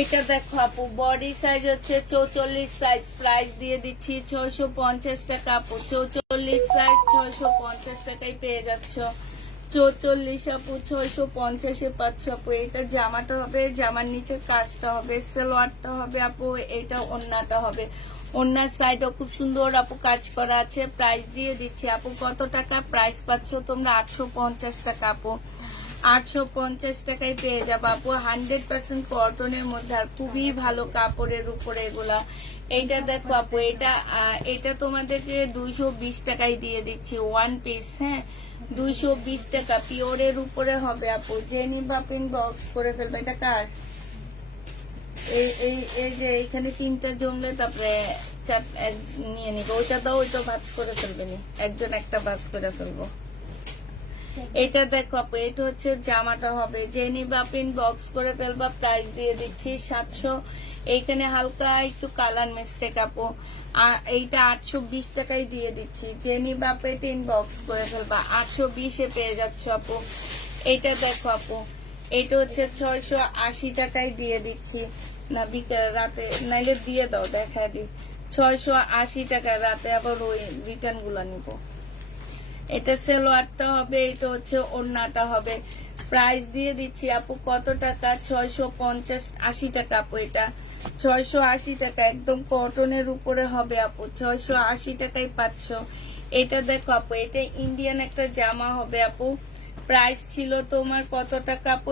এটা দেখো আপু, বডি সাইজ হচ্ছে 44 সাইজ, প্রাইস দিয়ে দিচ্ছি 650 টাকা আপু। 44 সাইজ 650 টাকায় পেয়ে যাচ্ছ। 44 আপু 650-এ পাচ্ছ আপু। এটা জামাটা হবে, জামার নিচে কাজটা হবে, সালোয়ারটা হবে আপু, এটা ওড়নাটা হবে। ওড়নার সাইডও খুব সুন্দর আপু কাজ করা আছে। প্রাইস দিয়ে দিচ্ছি আপু কত টাকা, প্রাইস পাচ্ছ তোমরা 850 টাকা আপু। 850 টাকায় পেয়ে যাবো আপু, 100% কটনের মধ্যে, আর খুবই ভালো কাপড়ের উপরে এগুলা। এইটা দেখো আপু, এটা তোমাদেরকে 220 টাকায় দিয়ে দিচ্ছি, ওয়ান পিস। হ্যাঁ, 220 টাকা, পিওরের উপরে হবে আপু। যে নিবা পিন বক্স করে ফেলবে। এটা কার? এই যে এইখানে 3টা জমলে তারপরে নিয়ে নিবো। ওইটা দাও, ওইটা ভাজ করে ফেলবে নি, একজন একটা ভাজ করে ফেলবো। এটা দেখো আপু, এটা হচ্ছে জামাটা হবে, যে নিবা পিন বক্স করে ফেলবা। প্রাইস দিয়ে দিচ্ছি 700। এইখানে হালকা একটু কালার মিস্টেক আপু, আর এইটা 820 টাকায় দিয়ে দিচ্ছি। যে নিবা পিন বক্স করে ফেলবা, 820-এ পেয়ে যাচ্ছে আপু। এটা দেখো আপু, এটা হচ্ছে 680 টাকায় দিয়ে দিচ্ছি। না বিকেল রাতে নাইলে দিয়ে দাও, দেখা দি। 680 টাকা, রাতে আবার ওই রিটার্ন গুলা নিবো। এটা সালোয়ারটা হবে, এটা হচ্ছে ওড়নাটা হবে। প্রাইস দিয়ে দিচ্ছি আপু কত টাকা, 650-80 টাকা আপু। এটা 680 টাকা, একদম কটনের উপরে হবে আপু। 680 টাকায় পাচ্ছ। এটা দেখো আপু, এটা ইন্ডিয়ান একটা জামা হবে আপু। প্রাইস ছিল তোমার কত টাকা আপু?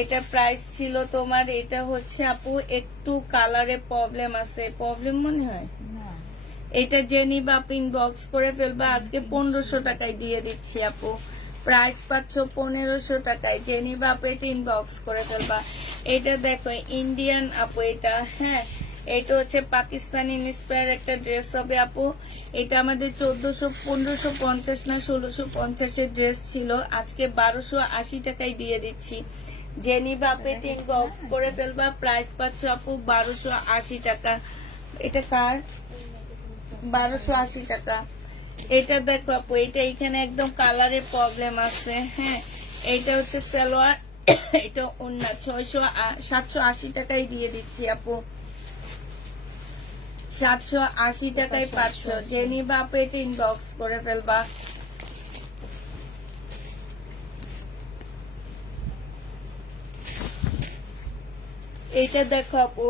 এটা প্রাইস ছিল তোমার, এটা হচ্ছে আপু একটু কালারে প্রবলেম আছে, প্রবলেম মনে হয়। এটা যে নিবা পিন বক্স করে ফেলবা, আজকে 1500 টাকায় দিয়ে দিচ্ছি আপু। প্রাইস পাচ্ছ 1500 টাকায়, যে নিবা পিন বক্স করে ফেলবা। এটা দেখো ইন্ডিয়ান আপু, এটা হ্যাঁ, এটা হচ্ছে পাকিস্তানি ইন্সপায়ার একটা ড্রেস হবে আপু। এটা আমাদের 1550 না 1650-এর ড্রেস ছিল, আজকে 1280 টাকায় দিয়ে দিচ্ছি। যে নিবা পিন বক্স করে ফেলবা, প্রাইস পাচ্ছ আপু 1280 টাকা। এটা কার? 1280 টাকা। এটা দেখো আপু, এটা এখানে একদম কালারের প্রবলেম আছে। হ্যাঁ, এটা হচ্ছে সালোয়ার, এটা ওড়না। 780 টাকায় দিয়ে দিচ্ছি আপু। 780 টাকায় পাচ্ছ। যে নিবা আপু, এটা ইনবক্স করে ফেলবা। এইটা দেখো আপু,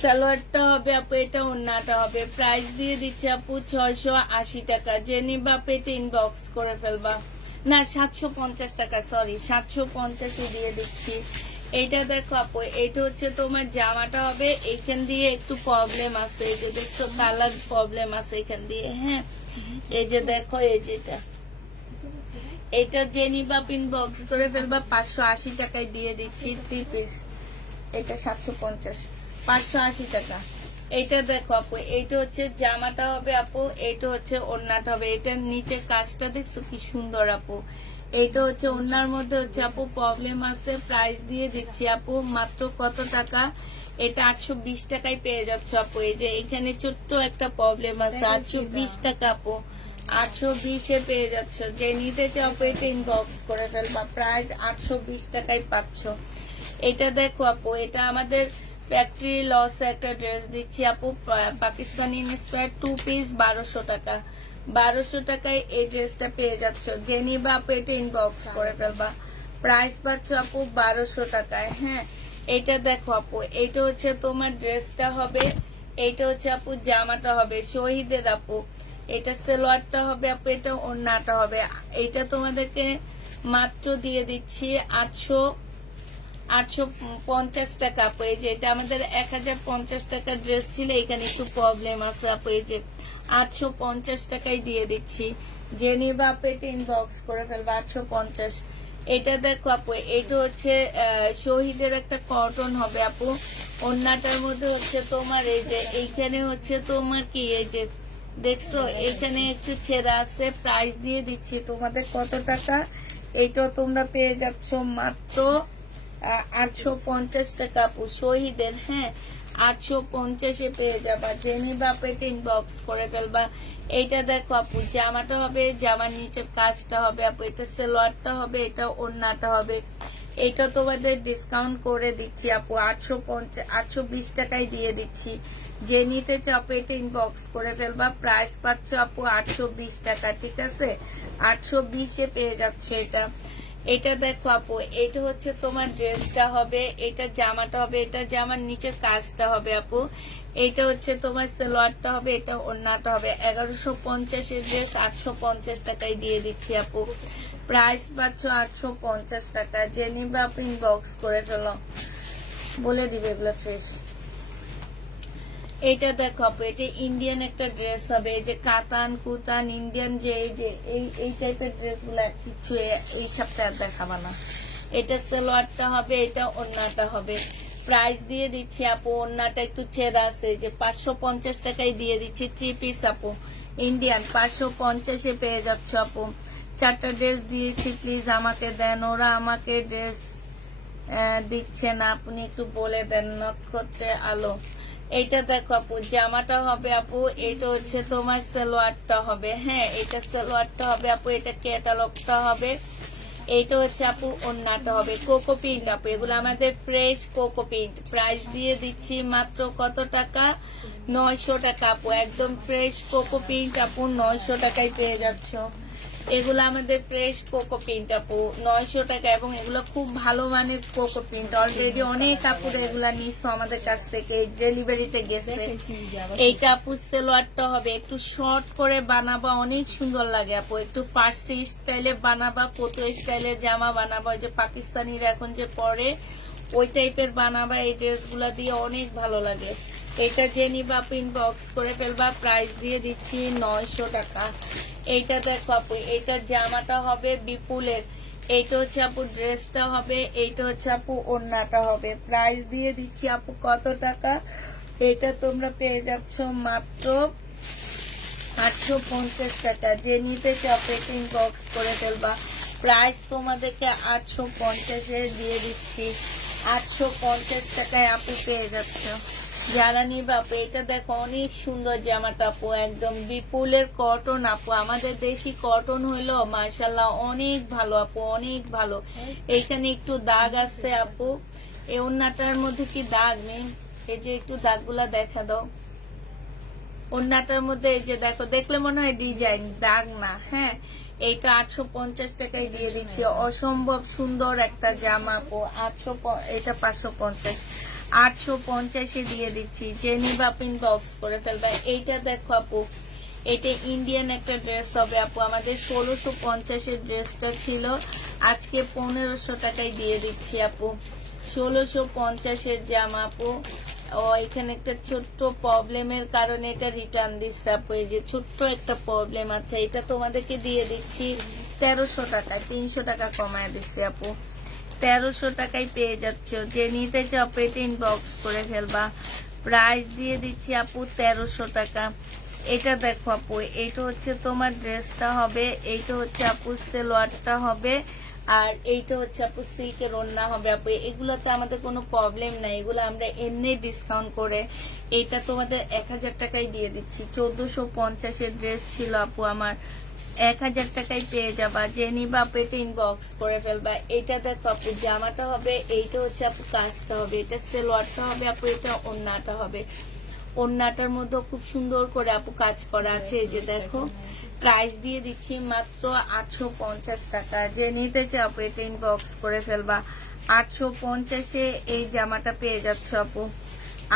সালোয়ারটা হবে আপু, এটা ওড়নাটা হবে। প্রাইস দিয়ে দিচ্ছে আপু 680 টাকা। যে নিবা পেটে ইনবক্স করে ফেলবা। না 750 টাকা, সরি 750-এ দিয়ে দিচ্ছি। এইটা দেখো আপু, এটা হচ্ছে তোমার জামাটা হবে, এইখান দিয়ে একটু প্রবলেম আছে, এই যে দেখছো কালার প্রবলেম আছে এখান দিয়ে। হ্যাঁ, এই যে দেখো, এই যেটা, এটা যে নিবা পিন বক্স করে ফেলবা। 580 টাকায় দিয়ে দিচ্ছি 3 পিস। এটা 750, 580 টাকা। এইটা দেখো আপু, এইটা হচ্ছে জামাটা হবে আপু, এইটা হচ্ছে ওড়নাটা হবে। এটার নিচে কাজটা দেখছো কি সুন্দর আপু। এইটা হচ্ছে ওড়নার মধ্যে হচ্ছে আপু প্রবলেম আছে। প্রাইস দিয়ে দিচ্ছি আপু মাত্র কত টাকা, এটা 820 টাকায় পেয়ে যাচ্ছে আপু। এই যে এখানে ছোট্ট একটা প্রবলেম আছে, 820 টাকা আপু। 820-এ পেয়ে যাচ্ছ। যে নিতে চাও এটা ইনবক্স করে ফেলবা। প্রাইস 820 টাকায় পাচ্ছ। এটা দেখো আপু, এটা আমাদের ফ্যাক্টরি লস একটা ড্রেস দিচ্ছি আপু, পাকিস্তানি ইন্সপায়ার 2 পিস, 1200 টাকা। 1200 টাকায় এই ড্রেসটা পেয়ে যাচ্ছ। যে নিবা আপু, এটা ইনবক্স করে ফেলবা। প্রাইস পাচ্ছ আপু 1200 টাকায়। হ্যাঁ, এটা দেখো আপু, এইটা হচ্ছে তোমার ড্রেসটা হবে, এইটা হচ্ছে আপু জামাটা হবে শহীদের আপু। এটা সালোয়ারটা হবে আপু, এটা ওড়নাটা হবে। এইটা তোমাদেরকে মাত্র দিয়ে দিচ্ছি 850 টাকা আপু। এই যে এটা আমাদের 1050 টাকা ড্রেস ছিল, এখানে একটু প্রবলেম আছে আপু। এই যে 850 টাকায় দিয়ে দিচ্ছি, যে নিবা আপু এটা ইনবক্স করে ফেলবা 850। এটা দেখো আপু, এটা হচ্ছে শহীদের একটা কটন হবে আপু। ওন্নাটার মধ্যে হচ্ছে তোমার এই যে এইখানে হচ্ছে তোমার কি এই যে দেখছো এখানে একটু ছেঁড়া আছে। প্রাইস দিয়ে দিচ্ছি তোমাদের কত টাকা, এইটাও তোমরা পেয়ে যাচ্ছ মাত্র 850 টাকা আপু শহীদের। হ্যাঁ 850-এ পেয়ে যাবা, যে নিবা আপু এটা ইনবক্স করে ফেলবা। এইটা দেখো আপু, জামাটা হবে, জামার নিচের কাজটা হবে আপু, এটা সালোয়ারটা হবে, এটা ওড়নাটা হবে। এটা তোমাদের ডিসকাউন্ট করে দিচ্ছি আপু 820 টাকায় দিয়ে দিচ্ছি। যে নিতে চাও এটা ইনবক্স করে ফেলবা। প্রাইস পাচ্ছ আপু 820 টাকা, ঠিক আছে? 820-এ পেয়ে যাচ্ছ এটা। এটা দেখো আপু, এটা হচ্ছে তোমার ড্রেসটা হবে, এটা জামাটা হবে, এটা জামার নিচের কাজটা হবে আপু। এটা হচ্ছে তোমার সালোয়ারটা হবে, এটা ওড়নাটা হবে। 1150-এর ড্রেস 850 টাকায় দিয়ে দিচ্ছি আপু। প্রাইস পাচ্ছ 850 টাকা। যে নিবে আপনি ইনবক্স করে ফেলো, বলে দিবে এগুলো ফ্রেশ। এটা দেখো আপু, এটা ইন্ডিয়ান একটা ড্রেস হবে, এই যে কাতান কুতান ইন্ডিয়ান যে এই টাইপের ড্রেস গুলা কিছু এই সপ্তাহে দেখাবা না। এটা সালোয়ারটা হবে, এটা ওড়নাটা হবে। প্রাইস দিয়ে দিচ্ছি আপু, ওড়নাটা একটু ছেঁড়া আছে, যে 550 টাকায় দিয়ে দিচ্ছি 3 পিস আপু ইন্ডিয়ান। 550-এ পেয়ে যাচ্ছ আপু। 4টা ড্রেস দিয়েছি, প্লিজ আমাকে দেন। ওরা আমাকে ড্রেস দিচ্ছে না, আপনি একটু বলে দেন। নক্ষত্রে আলো, এইটা দেখো আপু, জামাটা হবে আপু, এটা হচ্ছে তোমার সালোয়ারটা হবে। হ্যাঁ এটা সালোয়ারটা হবে আপু, এটা ক্যাটালগটা হবে, এইটা হচ্ছে আপু ওড়নাটা হবে। কোকো প্রিন্ট আপু, এগুলো আমাদের ফ্রেশ কোকো প্রিন্ট। প্রাইস দিয়ে দিচ্ছি মাত্র কত টাকা, 900 টাকা আপু। একদম ফ্রেশ কোকো প্রিন্ট আপু, 900 টাকায় পেয়ে যাচ্ছ। এগুলো আমাদের ফ্রেশ কোকো প্রিন্ট আপু, 900 টাকা। এবং এগুলো খুব ভালো মানের কোকো প্রিন্ট। অলরেডি অনেক আপুরা এগুলা নিচ্ছ আমাদের কাছ থেকে, ডেলিভারিতে গেছে। এইটা আপু সালোয়ারটা হবে, একটু শর্ট করে বানাবা, অনেক সুন্দর লাগে আপু। একটু ফার্সি স্টাইলে বানাবা, পতো স্টাইলের জামা বানাবা, ওই যে পাকিস্তানিরা এখন যে পরে ওই টাইপের বানাবা। এই ড্রেসগুলা দিয়ে অনেক ভালো লাগে। এটা যে নিবা আপু ইনবক্স করে ফেলবা। প্রাইস দিয়ে দিচ্ছি 900 টাকা। এইটা দেখো আপু, এইটা জামাটা হবে বিপুলের, এইটা হচ্ছে আপু ড্রেসটা হবে, এইটা হচ্ছে আপু ওড়নাটা হবে। প্রাইস দিয়ে দিচ্ছি আপু কত টাকা, এটা তোমরা পেয়ে যাচ্ছ মাত্র 850 টাকা। যে নিতে চাও এটা ইনবক্স করে ফেলবা। প্রাইস তোমাদেরকে 850-এ দিয়ে দিচ্ছি। 850 টাকায় আপু পেয়ে যাচ্ছ। যারা নিবা আপু, এটা দেখো অনেক সুন্দর জামাটা আপু, একদম বিপুলের কটন আপু। আমাদের দেশি কটন হইলো মাশাআল্লাহ অনেক ভালো আপু, অনেক ভালো। এইখানে একটু দাগ আছে আপু, এই ওড়নাটার মধ্যে কি দাগ নেই? এই যে একটু দাগগুলা দেখা দাও ওড়নাটার মধ্যে, এই যে দেখো, দেখলে মনে হয় ডিজাইন, দাগ না। হ্যাঁ এইটা 850 টাকায় দিয়ে দিচ্ছি। অসম্ভব সুন্দর একটা জামা আপু। 800, এটা 550, 850-এ দিয়ে দিচ্ছি। যে নিবা ইনবক্স করে ফেলবে। এইটা দেখো আপু, এটা ইন্ডিয়ান একটা ড্রেস হবে আপু। আমাদের 1650-এর ড্রেসটা ছিল, আজকে 1500 টাকায় দিয়ে দিচ্ছি আপু। 1650-এর জামা আপু। ও এখানে একটা ছোট্ট প্রবলেমের কারণে এটা রিটার্ন দিচ্ছে আপু, এই যে ছোট্ট একটা প্রবলেম আছে। এটা তোমাদেরকে দিয়ে দিচ্ছি 1300 টাকায়, 300 টাকা কমায় দিচ্ছি আপু। 1300 টাকায় পেয়ে যাচ্ছ। যে নিতে চাও এটা ইনবক্স করে ফেলবা। প্রাইস দিয়ে দিচ্ছি আপু 1300 টাকা। এটা দেখো আপু, এইটা হচ্ছে তোমার ড্রেসটা হবে, এইটা হচ্ছে আপু সালোয়ারটা হবে, আর এইটা হচ্ছে আপু সিল্কের ওড়না হবে আপু। এগুলোতে আমাদের কোনো প্রবলেম নাই, এগুলো আমরা এমনি ডিসকাউন্ট করে এটা তোমাদের 1000 টাকায় দিয়ে দিচ্ছি। 1450-এর ড্রেস ছিল আপু আমার, 1000 টাকায় পেয়ে যাবা। যে নিবা আপু এটা ইনবক্স করে ফেলবা। এটা দেখো আপু, জামাটা হবে, এইটা হচ্ছে আপু কাজটা হবে, এটা সালোয়ারটা হবে আপু, এটা ওড়নাটা হবে। ওড়নাটার মধ্যে খুব সুন্দর করে আপু কাজ করা আছে, এই যে দেখো। প্রাইস দিয়ে দিচ্ছি মাত্র 850 টাকা। যে নিতে চাও আপু এটা ইনবক্স করে ফেলবা। 850-এ এই জামাটা পেয়ে যাচ্ছ আপু,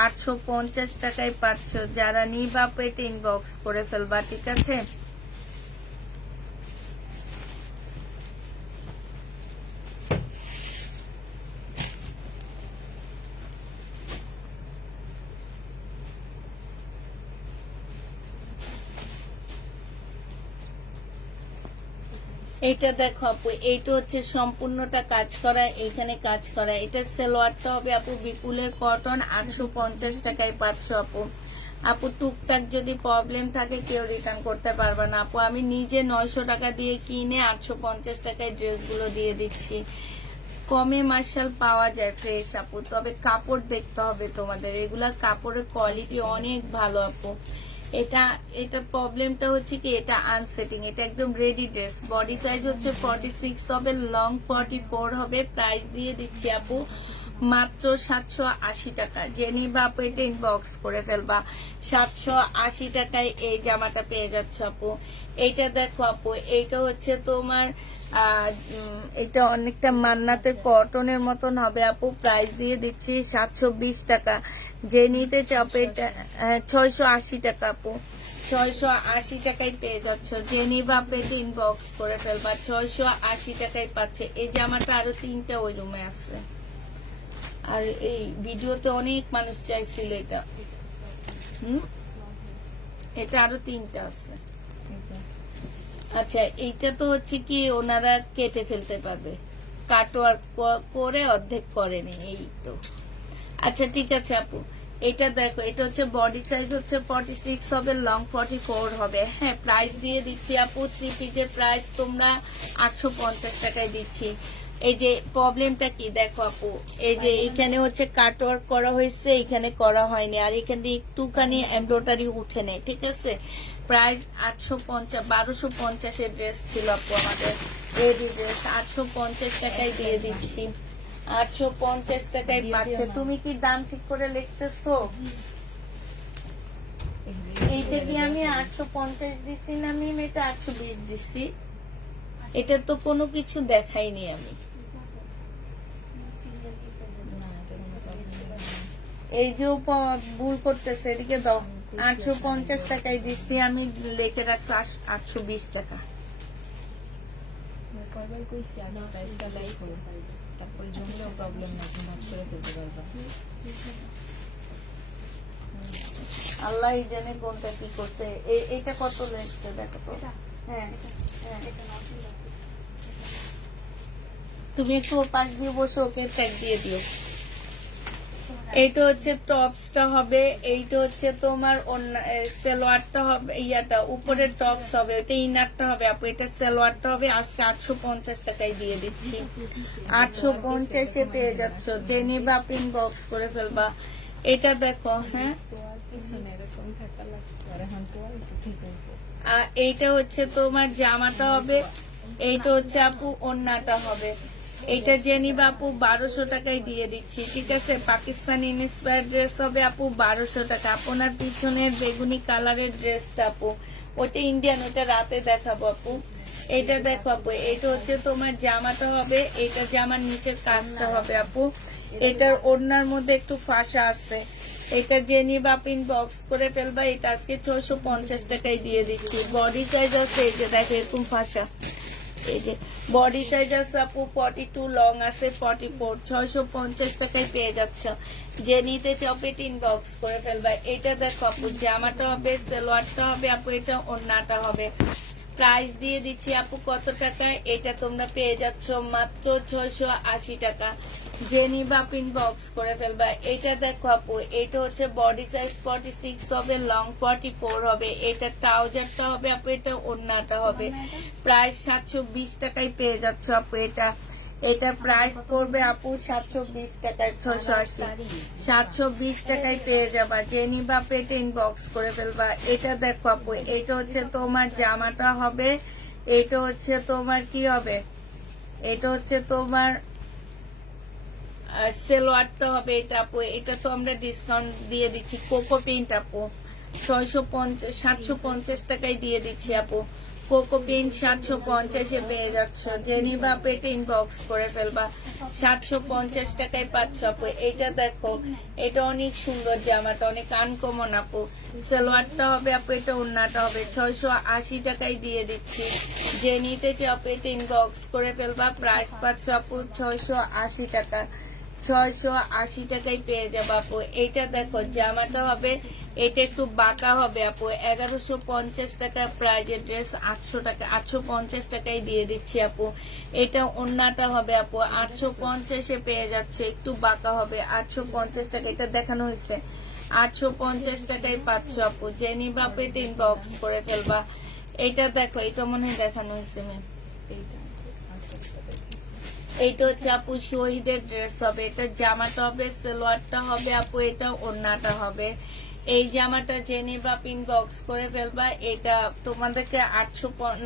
850 টাকায় পাচ্ছ। যারা নিবা আপু এটা ইনবক্স করে ফেলবা, ঠিক আছে? এইটা দেখো আপু, এইটা হচ্ছে সম্পূর্ণটা কাজ করা, এইখানে কাজ করা। এটা সালোয়ারটা হবে আপু বিপুলের কটন, 850 টাকায় পাচ্ছ আপু। আপু টুকটাক যদি প্রবলেম থাকে কেউ রিটার্ন করতে পারবে না আপু। আমি নিজে 900 টাকা দিয়ে কিনে 850 টাকায় ড্রেসগুলো দিয়ে দিচ্ছি। কমে মার্শাল পাওয়া যায় ফ্রেশ আপু, তবে কাপড় দেখতে হবে তোমাদের। এগুলার কাপড়ের কোয়ালিটি অনেক ভালো আপু। এটা প্রবলেমটা হচ্ছে কি, এটা আনসেটিং। এটা একদম রেডি ড্রেস। বডি সাইজ হচ্ছে 46 হবে, লং 44 হবে। প্রাইস দিয়ে দিচ্ছি আপু মাত্র 780 টাকা। যে নিবা আপু এটা ইনবক্স করে ফেলবা। 780 টাকায় এই জামাটা পেয়ে যাচ্ছ আপু। এইটা দেখো আপু, এইটা হচ্ছে তোমার এটা অনেকটা মান্নাতের কটনের মতন হবে আপু। প্রাইস দিয়ে দিচ্ছি 720 টাকা। যে নিতে চাপে এটা 680 টাকা আপু। 680 টাকায় পেয়ে যাচ্ছ। যে নিবা আপু এটা ইনবক্স করে ফেলবা। 680 টাকায় পাচ্ছে। এই জামাটা আরো 3টা ওই রুমে আছে। আর এই ভিডিওতে অনেক মানুষ চাইছিল এটা। এটা আরো 3টা আছে। আচ্ছা, এইটা তো হচ্ছে কি ওনারা কেটে ফেলতে পারবে, কাটওয়ার্ক করে অর্ধেক করেনি এই তো। আচ্ছা ঠিক আছে আপু, এটা দেখো, এটা হচ্ছে বডি সাইজ হচ্ছে 46 হবে, লং 44 হবে। হ্যাঁ, প্রাইস দিয়ে দিচ্ছি আপু। 3 পিসের প্রাইস তোমরা 850 টাকায় দিচ্ছি। এই যে প্রবলেমটা কি দেখো আপু, এই যে এখানে হচ্ছে কাটওয়ার্ক করা হয়েছে, এখানে করা হয়নি, আর এখান দিয়ে একটুখানি এমব্রয়ডারি উঠে নেয়। ঠিক আছে, প্রাইস 850, 1250 এর ড্রেস ছিল আপু আমাদের রেডি ড্রেস। 850 টাকায় দিয়ে দিচ্ছি। 850 টাকায় পাচ্ছে। তুমি কি দাম ঠিক করে লিখতেছো? এইটা কি আমি 850 দিছি না? আমি এটা 820 দিছি। এটা তো কোনো কিছু দেখাইনি আমি। এই যে ভুল করতেছে, এদিকে দাও। 850 টাকায় দিচ্ছি আমি, লিখে রাখছি 820 টাকা। তারপরে জমলেও প্রবলেম না, ভাগ করে ফেলতে পারবা। আল্লাহ জানে কোনটা কি করছে। এইটা কত লাগছে দেখো তো। হ্যাঁ হ্যাঁ, তুমি একটু ওর পাশ দিয়ে বসে ওকে ট্যাগ দিয়ে দিও। এইটা হচ্ছে টপসটা হবে, এইটা হচ্ছে তোমার সালোয়ারটা হবে, ইয়াটা উপরের টপস হবে, ওইটা ইনারটা হবে আপু। এটা সালোয়ারটা হবে। আজকে 850 টাকায় দিয়ে দিচ্ছি। 850 এ পেয়ে যাচ্ছ। যে নিবা আপনি ইনবক্স করে ফেলবা। এটা দেখো। হ্যাঁ, এরকম থাকা লাগতো, আর এখন তো ঠিক হয়েছে। এইটা হচ্ছে তোমার জামাটা হবে। এইটা হচ্ছে আপু ওড়নাটা হবে। এইটা যে নিবা আপু 1200 টাকায় দিয়ে দিচ্ছি। ঠিক আছে, পাকিস্তানি ইন্সপায়ার্ড ড্রেস হবে আপু 1200 টাকা। আপনার পিছনের বেগুনি কালারের ড্রেসটা আপু, ওটা ইন্ডিয়ান, ওটা রাতে দেখাবো আপু। এটা দেখো আপু, এটা হচ্ছে তোমার জামাটা হবে। এটা জামার নিচের কাজটা হবে আপু। এটার ওড়নার মধ্যে একটু ফাঁসা আছে। এটা যে নিবা আপনি ইনবক্স করে ফেলবা। এটা আজকে 650 টাকায় দিয়ে দিচ্ছি। বডি সাইজ আছে, এই যে দেখো এরকম ফাঁসা। এই যে বডি সাইজ আছে আপু 42, লং আছে 44। 650 টাকায় পেয়ে যাচ্ছ। যে নিতে চাপে ইনবক্স করে ফেলবা। এটা দেখো আপু, জামাটা হবে, সালোয়ারটা হবে আপু, এটা ওড়নাটা হবে। প্রাইস দিয়ে দিচ্ছি আপু কত টাকায়? এটা তোমরা পেয়ে যাচ্ছ মাত্র 680 টাকা। যে নিবা আপনি ইনবক্স করে ফেলবা। এটা দেখো আপু, এটা হচ্ছে বডি সাইজ 46 হবে, লং 44 হবে। এটা ট্রাউজারটা হবে আপু, এটা ওড়নাটা হবে। প্রাইস 720 টাকায় পেয়ে যাচ্ছ আপু। এটা প্রাইস পড়বে আপু 720 টাকায়। 680, 720 টাকায় পেয়ে যাবা। যে নিবা আপু এটা ইনবক্স করে ফেলবা। এটা দেখো আপু, এটা হচ্ছে তোমার জামাটা হবে, এটা হচ্ছে তোমার কি হবে, এটা হচ্ছে তোমার সালোয়ারটা হবে। এটা আপু, এটা তো আমরা ডিসকাউন্ট দিয়ে দিচ্ছি। কোকো প্রিন্ট আপু 750 টাকায় দিয়ে দিচ্ছি আপু। কোকো প্রিন্ট 750 এ পেয়ে যাচ্ছ। যে নিবা আপু এটা ইনবক্স করে ফেলবা। 750 টাকায় পাচ্ছ আপু। এটা দেখো, এটা অনেক সুন্দর জামাটা, অনেক আনকমন আপু। সালোয়ারটা হবে আপু, এটা ওড়নাটা হবে। 680 টাকায় দিয়ে দিচ্ছি। যে নিতে চাও আপু এটা ইনবক্স করে ফেলবা। প্রাইস পাচ্ছ আপু 680 টাকা। 680 টাকায় পেয়ে যাবো আপু। এইটা দেখো জামাটা হবে, এটা একটু বাঁকা হবে আপু, 1150 টাকা প্রাইজের ড্রেস 800 টাকা 850 টাকায় দিয়ে দিচ্ছি আপু। এটা ওন্নাটা হবে আপু 850-এ পেয়ে যাচ্ছে, একটু বাঁকা হবে 850 টাকা। এটা দেখানো হয়েছে 850 টাকায় পাচ্ছ আপু। যে নিবা আপু এটা ইনবক্স করে ফেলবা। এটা দেখো, এটা মনে হয় দেখানো হয়েছে ম্যাম। এইটা আচ্ছা এইটা হচ্ছে আপু শহীদের ড্রেস হবে, এটা জামাটা হবে, সালোয়ারটা হবে আপু, এটা ওড়নাটা হবে। এই জামাটা যে নিবা ইনবক্স করে ফেলবা। এটা তোমাদেরকে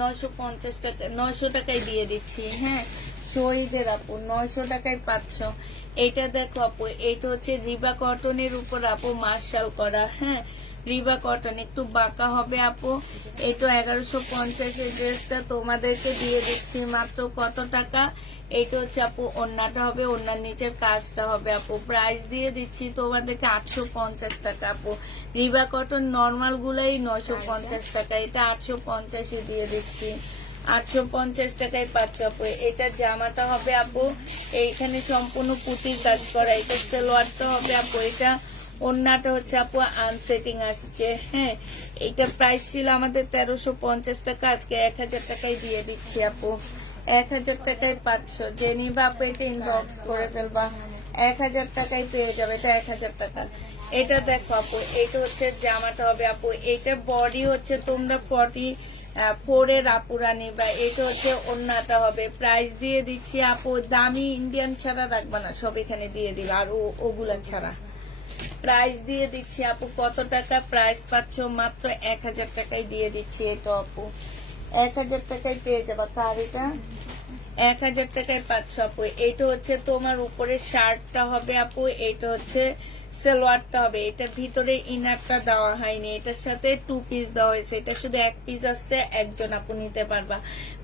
950 টাকা 900 টাকায় দিয়ে দিচ্ছি। হ্যাঁ, শহীদের আপু 900 টাকায় পাচ্ছ। এইটা দেখো আপু, এইটা হচ্ছে রিবা কটনের উপর আপু মার্শাল করা। হ্যাঁ, রিবা কটন, একটু বাঁকা হবে আপু। এটা 1150 এর ড্রেসটা তোমাদেরকে দিয়ে দিচ্ছি মাত্র কত টাকা? এইটা হচ্ছে আপু ওড়নাটা হবে, ওড়নার নিচের কাজটা হবে আপু। প্রাইস দিয়ে দিচ্ছি তোমাদেরকে 850 টাকা আপু। রিবা কটন নর্মাল গুলাই 950 টাকা, এটা 850-এ দিয়ে দিচ্ছি। 850 টাকায় পাচ্ছ আপু। এটা জামাটা হবে আপু, এইখানে সম্পূর্ণ পুঁতির কাজ করা। এটা সালোয়ারটা হবে আপু, এটা ওড়নাটা হচ্ছে আপু আনসেটিং আসছে। হ্যাঁ, এইটা প্রাইস ছিল আমাদের 1350 টাকা, আজকে 1000 টাকায় দিয়ে দিচ্ছি আপু। 1000 টাকায় পাচ্ছ। যে নিবা আপু এটা ইনবক্স করে ফেলবা, 1000 টাকায় পেয়ে যাবে। এটা 1000 টাকা। এটা দেখো আপু, এটা হচ্ছে জামাটা হবে আপু, এটা বডি হচ্ছে তোমরা 44 এর আপুরা নিবা। এটা হচ্ছে ওড়নাটা হবে। প্রাইস দিয়ে দিচ্ছি আপু, দামি ইন্ডিয়ান ছাড়া রাখবা না, সব এখানে দিয়ে দিবা, আর ওগুলা ছাড়া। প্রাইস দিয়ে দিচ্ছি আপু কত টাকা? প্রাইস পাচ্ছ মাত্র 1000 টাকায় দিয়ে দিচ্ছি। এটা আপু 1000 টাকায় পেয়ে যাবা। কার এটা? 1000 টাকায় পাচ্ছ আপু। এটা হচ্ছে তোমার উপরে শার্টটা হবে আপু, এটা হচ্ছে সালোয়ারটা হবে। এটা ভিতরে ইনারটা দেওয়া হয়নি, এটার সাথে 2 পিস দেওয়া হয়েছে। এটা শুধু 1 পিস আসছে, একজন আপু নিতে পারবা।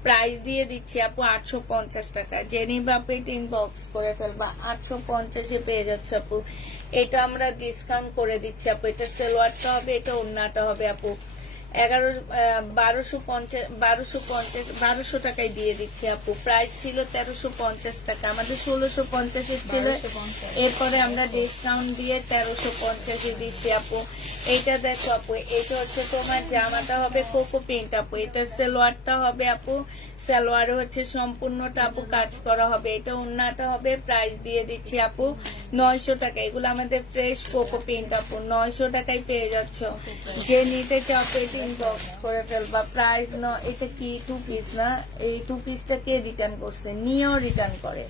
প্রাইস দিয়ে দিচ্ছি আপু 850 টাকা। যে নিবা আপু এটা ইনবক্স করে ফেলবা, 850-এ পেয়ে যাচ্ছে আপু। এটা আমরা ডিসকাউন্ট করে দিচ্ছি আপু। এটা সালোয়ারটা হবে, এটা ওড়নাটা হবে আপু। 1250 টাকায় দিয়ে দিচ্ছি আপু। প্রাইস ছিল 1350 টাকা, আমাদের 1650-এর ছিল, এরপরে আমরা ডিসকাউন্ট দিয়ে 1350-এ দিচ্ছি আপু। এইটা দেখো আপু, এটা হচ্ছে তোমার জামাটা হবে কোকো প্রিন্ট আপু, এটা সালোয়ারটা হবে আপু, সালোয়ারে হচ্ছে সম্পূর্ণটা আপু কাজ করা হবে। এটা ওড়নাটা হবে। প্রাইস দিয়ে দিচ্ছি আপু 900 টাকা। এগুলো আমাদের ফ্রেশ কোকো প্রিন্ট আপু, 900 টাকায় পেয়ে যাচ্ছ। যে নিতে চাও এটা ইনবক্স করে ফেলবা। প্রাইস এটা কি 2 পিস না? এই 2 পিসটা কে রিটার্ন করছে? নিয়েও রিটার্ন করে,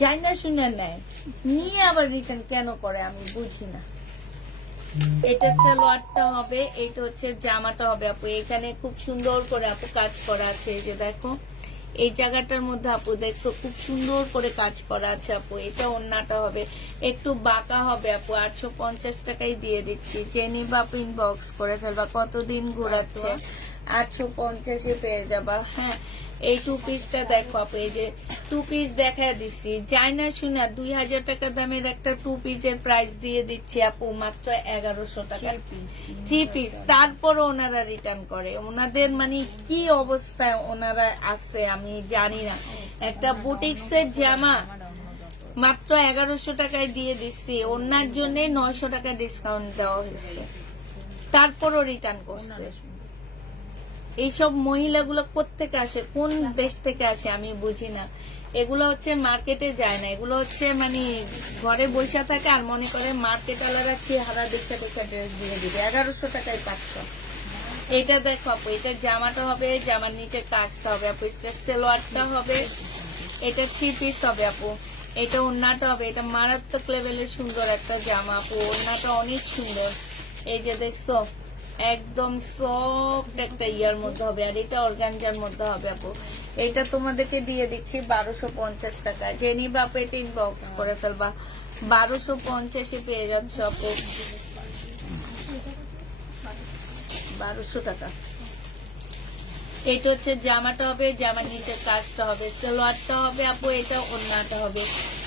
জানি না, শুনে নেয়, নিয়ে আবার রিটার্ন কেন করে আমি বুঝি না। এটা সালোয়ারটা হবে, এটা হচ্ছে জামাটা হবে আপু। এখানে খুব সুন্দর করে আপু কাজ করা আছে, এই যে দেখো এই জায়গাটার মধ্যে আপু দেখছো খুব সুন্দর করে কাজ করা আছে আপু। এটা ওড়নাটা হবে, একটু বাঁকা হবে আপু। 850 টাকায় দিয়ে দিচ্ছি। যে নিবা আপু ইনবক্স করে ফেলবা। কতদিন ঘোরাচ্ছে, 850-এ পেয়ে যাবা। হ্যাঁ, এই 2 পিসটা দেখো আপু, এই যে 2 পিস দেখা দিচ্ছি, যাই না শুনা 2000 টাকা দামের একটা 2 পিসের প্রাইস দিয়ে দিচ্ছি আপু মাত্র 1100 টাকা। 3 পিস, তারপর ওনারা রিটার্ন করে। ওনাদের মানে কি অবস্থায় ওনারা আছে আমি জানি না। একটা বুটিক্সের জামা মাত্র 1100 টাকায় দিয়ে দিচ্ছি, ওনার জন্য 900 টাকা ডিসকাউন্ট দেওয়া হয়েছে, তারপরও রিটার্ন করছে। এইসব মহিলাগুলো কোত্থেকে আসে, কোন দেশ থেকে আসে আমি বুঝি না। এগুলো হচ্ছে মার্কেটে যায় না, এগুলো হচ্ছে মানে ঘরে বসে থাকে আর মনে করে মার্কেট আলাদা কি হারা দেখে দেখে ড্রেস দিয়ে দিবে। 1100 টাকায় পাচ্ছ। এটা দেখো আপু, এটা জামাটা হবে, জামার নিচে কাজটা হবে আপু, এটা সালোয়ারটা হবে, এটা 3 পিস হবে আপু। এটা ওড়নাটা হবে, এটা মারাত্মক লেভেলের সুন্দর একটা জামা আপু। ওড়নাটা অনেক সুন্দর, এই যে দেখছো একদম সফট একটা ইয়ার মধ্যে হবে, আর এটা অর্গানজার মধ্যে হবে আপু। এটা তোমাদেরকে দিয়ে দিচ্ছি 1250 টাকা। যে নিবা আপু এটা ইনবক্স করে ফেলবা, 1250-এ পেয়ে যাচ্ছ আপু। 1200 টাকা। এটা হচ্ছে জামাটা হবে, জামার নিচে কাজটা হবে, সালোয়ারটা হবে আপু, এটা ওড়নাটা হবে।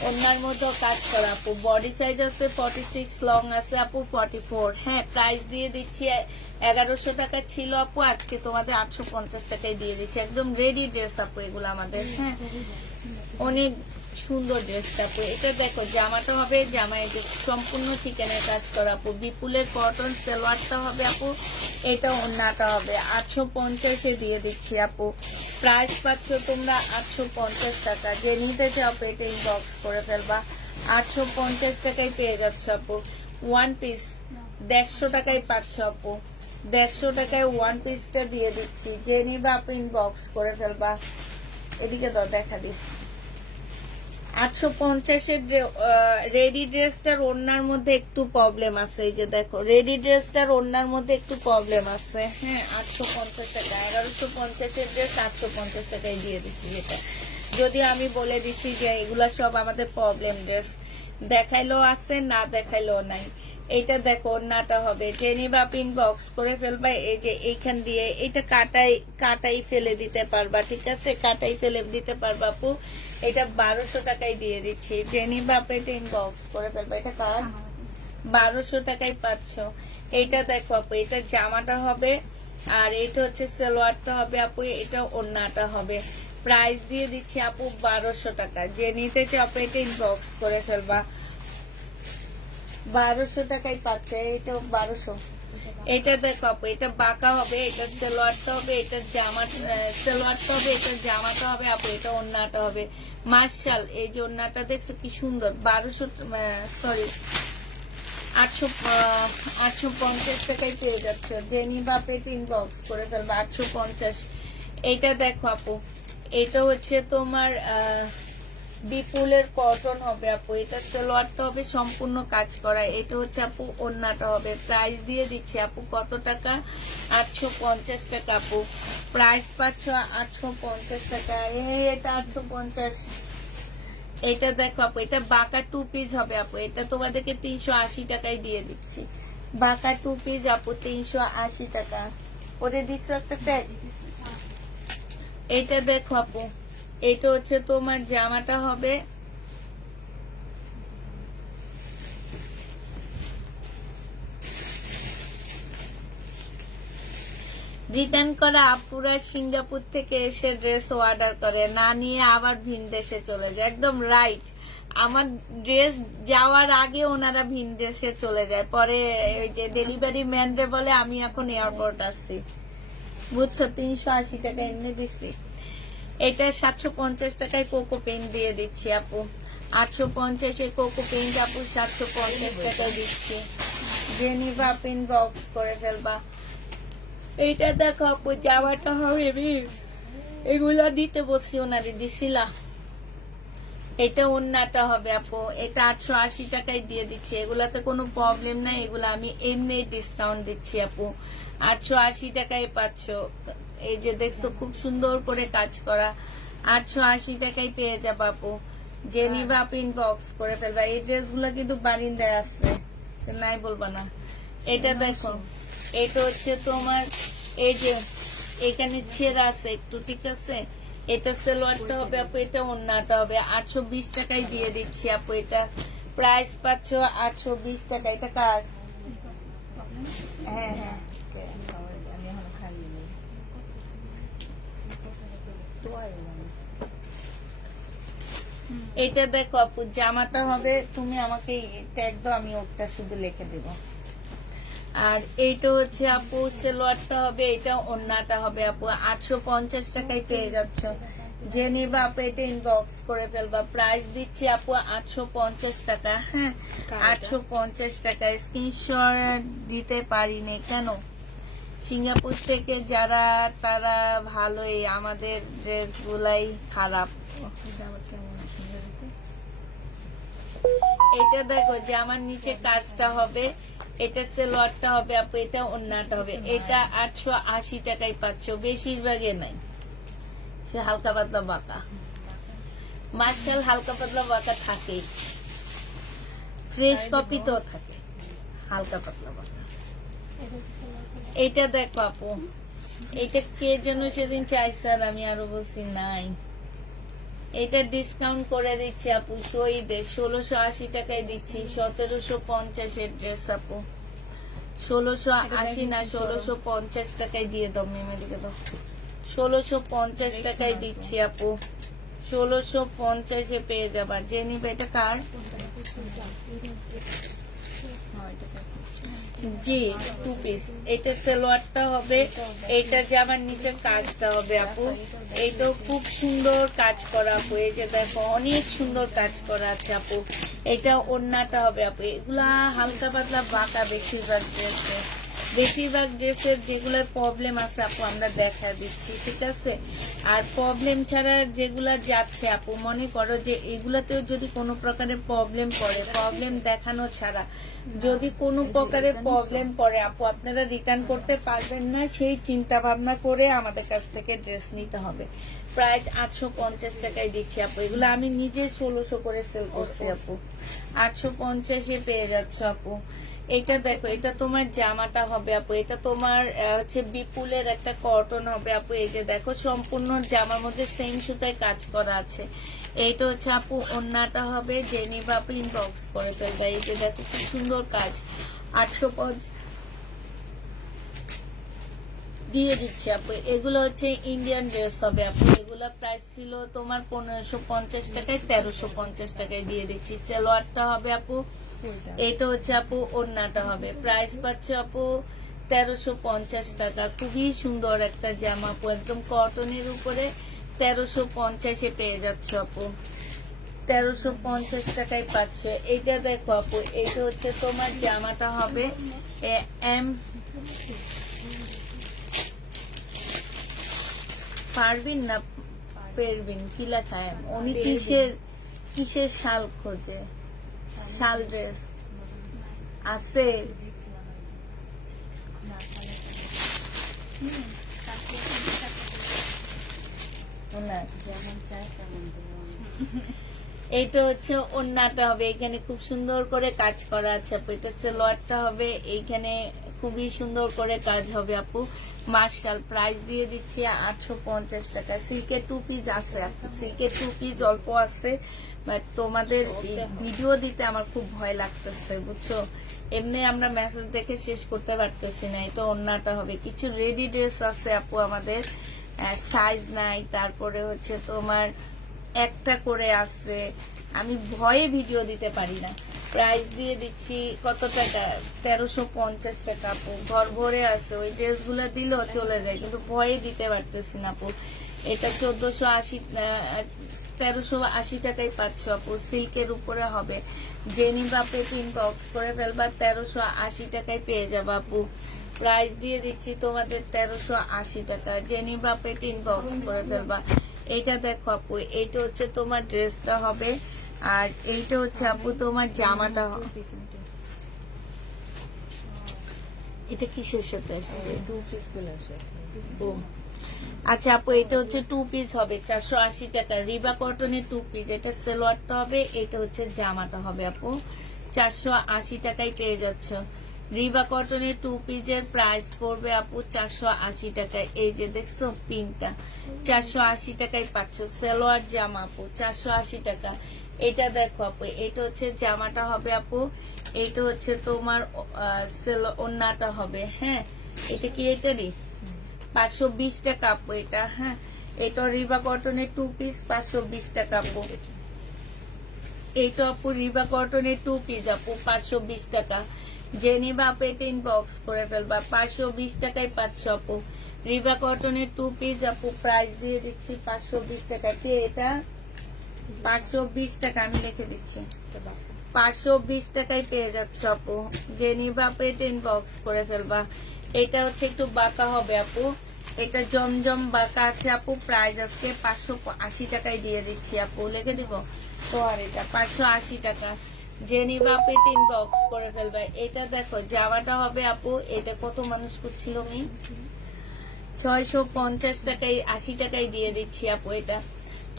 ওড়নার মধ্যেও কাজ করা আপু। বডি সাইজ আছে 46, লং আছে আপু 44। হ্যাঁ, প্রাইস দিয়ে দিচ্ছি 1100 টাকা ছিল আপু, আজকে তোমাদের 850 টাকায় দিয়ে দিচ্ছি। একদম রেডি ড্রেস আপু এগুলো আমাদের। হ্যাঁ, অনেক সুন্দর ড্রেসটা আপু। এটা দেখো জামাটা হবে, জামা এটা সম্পূর্ণ চিকেনের কাজ করা আপু। বিপুলের কটন, সালোয়ারটা হবে আপু, এটা ওড়নাটা হবে। 850-এ দিয়ে দিচ্ছি আপু। প্রাইস পাচ্ছ তোমরা 850 টাকা। যে নিতে চাও এটা ইনবক্স করে ফেলবা। 850 টাকায় পেয়ে যাচ্ছ আপু। ওয়ান পিস 150 টাকায় পাচ্ছ আপু। 150 টাকায় ওয়ান পিসটা দিয়ে দিচ্ছি। যে নিবা আপু ইনবক্স করে ফেলবা। এদিকে দাও, দেখা দিই। 850-এর রেডি ড্রেসটার ওড়নার মধ্যে একটু প্রবলেম আছে। এই যে দেখো, রেডি ড্রেসটার ওড়নার মধ্যে একটু প্রবলেম আছে। হ্যাঁ, 850 টাকা। 1150-এর ড্রেস 850 টাকায় দিয়ে দিচ্ছি। এটা যদি আমি বলে দিচ্ছি যে এগুলা সব আমাদের প্রবলেম ড্রেস, দেখাইলেও আছে, না দেখাইলেও নাই। এইটা দেখো, ওড়নাটা হবে। যে নিবা পিন বক্স করে ফেলবা। এই যে এইখান দিয়ে এটা কাটাই ফেলে দিতে পারবা, ঠিক আছে? কাটাই ফেলে দিতে পারবা আপু। এটা 1200 টাকায় দিয়ে দিচ্ছি। যে নিবা আপু এটা ইনবক্স করে ফেলবা। এটা কার 1200 টাকায় পাচ্ছ। এইটা দেখো আপু, এটা জামাটা হবে, আর এটা হচ্ছে সালোয়ারটা হবে আপু, এটা ওড়নাটা হবে। প্রাইস দিয়ে দিচ্ছি আপু 1200 টাকা। যে নিতে চাও আপু এটা ইনবক্স করে ফেলবা। 1200 টাকায় পাচ্ছে। এটা 1200। এটা দেখো আপু, এটা বাঁকা হবে, এটা সালোয়ারটা হবে, এটা জামা সালোয়ারটা হবে, এটা জামাটা হবে আপু, এটা ওড়নাটা হবে। মার্শাল, এই যে ওড়নাটা দেখছো কি সুন্দর। 1200 সরি 850 টাকায় পেয়ে যাচ্ছে। যে নিবা আপু এটা ইনবক্স করে ফেলবে। 850। এইটা দেখো আপু, এটা হচ্ছে তোমার বিপুলের কটন হবে আপু। এটা সালোয়ারটা হবে সম্পূর্ণ কাজ করা। এটা হচ্ছে আপু ওড়নাটা হবে। প্রাইস দিয়ে দিচ্ছি আপু কত টাকা? 850 টাকা আপু। প্রাইস পাচ্ছ 850 টাকা। এটা 850। এটা দেখো আপু, এটা বাঁকা 2 পিস হবে আপু। এটা তোমাদেরকে 380 টাকায় দিয়ে দিচ্ছি। বাঁকা 2 পিস আপু 380 টাকা। ওদের দিচ্ছ একটা ট্যাগ। এটা দেখো আপু, এটা হচ্ছে তোমার জামাটা হবে। রিটার্ন করা আপুরা সিঙ্গাপুর থেকে এসে ড্রেস অর্ডার করে, না নিয়ে আবার ভিন দেশে চলে যায়। একদম রাইট। আমার ড্রেস যাওয়ার আগে ওনারা ভিন দেশে চলে যায়, পরে ওই যে ডেলিভারি ম্যানরে বলে আমি এখন এয়ারপোর্ট আসছি। বুঝছো? 380 টাকা এনে দিচ্ছি। এটা 750 টাকায় কোকো পেইন্ট দিয়ে দিচ্ছি আপু। 850-এ কোকো পেইন্ট আপু 750 টাকায় দিচ্ছি। যে নিবা পিন বক্স করে ফেলবা। এইটা দেখো আপু, জামাটা হবে, এগুলা দিতে বলছি ওনারে, দিছিলা। এটা ওড়নাটা হবে আপু। এটা 880 টাকায় দিয়ে দিচ্ছি। এগুলাতে কোনো প্রবলেম নাই, এগুলো আমি এমনি ডিসকাউন্ট দিচ্ছি আপু। 880 টাকায় পাচ্ছ। এই যে দেখছো খুব সুন্দর করে কাজ করা। 880 টাকায় পেয়ে যাবো আপু। যে নিবা আপু ইনবক্স করে ফেলবা। এই ড্রেসগুলো কিন্তু বারিন্দায় আসছে, নাই বলবা না। এটা দেখো, এটা হচ্ছে তোমার এই যে এখানে ছেঁড়া আছে একটু, ঠিক আছে? এটা সালোয়ারটা হবে আপু, এটা ওড়নাটা হবে। 820 টাকায় দিয়ে দিচ্ছি আপু। এটা প্রাইস পাচ্ছ 820 টাকা। এটা কার? হ্যাঁ হ্যাঁ, আমি এখন খালি নেই। এটা দেখো আপু, জামাটা হবে, তুমি আমাকে ট্যাগ দাও, আমি ওটা শুধু লিখে দেব। আর এইটা হচ্ছে আপু সালোয়ারটা হবে, এটা ওড়নাটা হবে আপু। 850 টাকায় পেয়ে যাচ্ছ। যে নিবা আপু এটা ইনবক্স করে ফেলবা। প্রাইস দিচ্ছি আপু 850 টাকা। হ্যাঁ, 850 টাকা। স্ক্রিনশট দিতে পারিনি কেন? সিঙ্গাপুর থেকে যারা, তারা ভালোই, আমাদের ড্রেস গুলাই খারাপ। এটা দেখো, জামার নিচে কাজটা হবে, এটা সালোয়ারটা হবে আপু, এটা ওড়নাটা হবে। এটা 880 টাকায় পাচ্ছ। বেশিরভাগে নাই, সে হালকা পাতলা বাঁকা। মার্শাল হালকা পাতলা বাঁকা থাকে, ফ্রেশ কপি তো থাকে হালকা পাতলা বাঁকা। এটা দেখো আপু, এইটা কে যেন সেদিন চাইছে আর আমি আরো বলছি নাই। এটা ডিসকাউন্ট করে দিচ্ছি আপু, শহীদের 1680 টাকায় দিচ্ছি, 1750 ড্রেস আপু, 1680 না 1650 টাকায় দিয়ে দাও মেমেদিকে দাও, 1650 টাকায় দিচ্ছি আপু, 1650 পেয়ে যাবা। যে নিবে এটা কার? জি, 2 পিস। এটা সালোয়ারটা হবে, এটা জামার নিচে কাজটা হবে আপু। এইটাও খুব সুন্দর কাজ করা আপু, এই যে দেখো অনেক সুন্দর কাজ করা আছে আপু। এটা ওড়নাটা হবে আপু। এগুলা হালকা পাতলা বাঁকা বেশিরভাগ ড্রেসের যেগুলোর প্রবলেম আছে আপু আমরা দেখা দিচ্ছি, ঠিক আছে। আর প্রবলেম ছাড়া যেগুলা যাচ্ছে আপু, মনে করো যে এগুলাতেও যদি কোনো প্রকারের প্রবলেম পড়ে, প্রবলেম দেখানো ছাড়া যদি কোনো প্রকারের প্রবলেম পড়ে আপু, আপনারা রিটার্ন করতে পারবেন না, সেই চিন্তা ভাবনা করে আমাদের কাছ থেকে ড্রেস নিতে হবে। প্রাইস 850 টাকায় দিচ্ছি আপু। এগুলো আমি নিজে 1600 করে সেল করছি আপু, 850-এ পেয়ে যাচ্ছ আপু। এটা দেখো, এটা তোমার জামাটা হবে আপু, এটা তোমার হচ্ছে বিপুলের একটা কটন হবে আপু। এই যে দেখো সম্পূর্ণ জামার মধ্যে সেম সুতায় কাজ করা আছে। এইটা হচ্ছে আপু ওড়নাটা হবে, যে নিবা আপু ইনবক্স করে ফেলবে। এই যে দেখো খুব সুন্দর কাজ, 850 দিয়ে দিচ্ছি আপু। এগুলো হচ্ছে ইন্ডিয়ান ড্রেস হবে আপু, এগুলো প্রাইস ছিল তোমার 1550 টাকায়, 1350 টাকায় দিয়ে দিচ্ছি। সালোয়ারটা হবে আপু, এটা হচ্ছে আপু ওড়নাটা হবে, প্রাইস পাচ্ছে আপু 1350 টাকা। খুবই সুন্দর একটা জামা আপু, একদম কটনের উপরে 1350-এ পেয়ে যাচ্ছে আপু, 1350 টাকায় পাচ্ছে। এইটা দেখো আপু, এইটা হচ্ছে তোমার জামাটা হবে এম পারবিন না পেরবিন কি লেখা, উনি কিসের শাল খোঁজে, শাল ড্রেস আছে? এইটা হচ্ছে ওড়নাটা হবে, এখানে খুব সুন্দর করে কাজ করা আছে আপু। এটা সালোয়ারটা হবে, এইখানে খুবই সুন্দর করে কাজ হবে আপু। মার্শাল প্রাইস দিয়ে দিচ্ছি 850 টাকা। সিল্কের 2 পিস আছে আপু, সিল্কের 2 পিস অল্প আছে, বাট তোমাদের ভিডিও দিতে আমার খুব ভয় লাগতেছে বুঝছো, এমনি আমরা মেসেজ দেখে শেষ করতে পারতেছি না। এটা ওড়নাটা হবে, কিছু রেডি ড্রেস আছে আপু আমাদের, সাইজ নাই, তারপরে হচ্ছে তোমার একটা করে আছে, আমি ভয়ে ভিডিও দিতে পারি না। প্রাইস দিয়ে দিচ্ছি কত টাকা, 1350 টাকা আপু। ঘর ভরে আছে, ওই ড্রেসগুলো দিলেও চলে যায়, কিন্তু ভয়ে দিতে পারতেছি না আপু। এটা 1380 টাকায় পাচ্ছ আপু, সিল্কের উপরে হবে। জেনি বাপে ইনবক্স করে ফেলবা, 1380 টাকায় পেয়ে যাবা আপু। প্রাইস দিয়ে দিচ্ছি তোমাদের 1380 টাকা, জেনি বাপে ইনবক্স করে ফেলবা। এইটা দেখো আপু, এইটা হচ্ছে তোমার ড্রেসটা হবে, আর এইটা হচ্ছে আপু তোমার জামাটা হবে। এটা কিসের সাথে আসছে? ও আচ্ছা আপু, এটা হচ্ছে 2 পিস হবে, 480 টাকা, রিবা কটনের 2 পিস। এটা সালোয়ারটা হবে, এটা হচ্ছে জামাটা হবে আপু, 480 টাকায় পেয়ে যাচ্ছ। রিবা কটনের 2 পিসের প্রাইস পড়বে আপু 480 টাকায়। এই যে দেখছো পিনটা, 480 টাকায় পাচ্ছ। সালোয়ার জামা আপু 480 টাকা। এটা দেখো আপু, এটা হচ্ছে জামাটা হবে আপু, এটা হচ্ছে তোমার ওড়নাটা হবে। হ্যাঁ, এটা কি এটারই 520 টাকা আপু এটা। হ্যাঁ, এটা রিবা কটনের 2 পিস, 520 টাকা আপু। এইটা আপু রিবা কটনের 2 পিস আপু, 520 টাকা। যে নিবা আপু এটা ইনবক্স করে ফেলবা, 520 টাকায় পাচ্ছ আপু। রিবা কটনের 2 পিস আপু, প্রাইস দিয়ে দিচ্ছি 520 টাকা। কি এটা 520 টাকা, আমি লিখে দিচ্ছি, 520 টাকায় পেয়ে যাচ্ছ আপু। যে নিবা আপু এটা ইনবক্স করে ফেলবা। এটা হচ্ছে একটু বাঁকা হবে আপু, এটা জমজম বাঁকা আছে আপু। প্রাইস আজকে 580 টাকায় দিয়ে দিচ্ছি আপু, লিখে দিব তো। আর এটা 580 টাকা, যে নিবা আপু এটা ইনবক্স করে ফেলবা। এটা দেখো জামাটা হবে আপু, এটা কত মানুষ করছিল, আমি 650 টাকায় 80 টাকায় দিয়ে দিচ্ছি আপু। এটা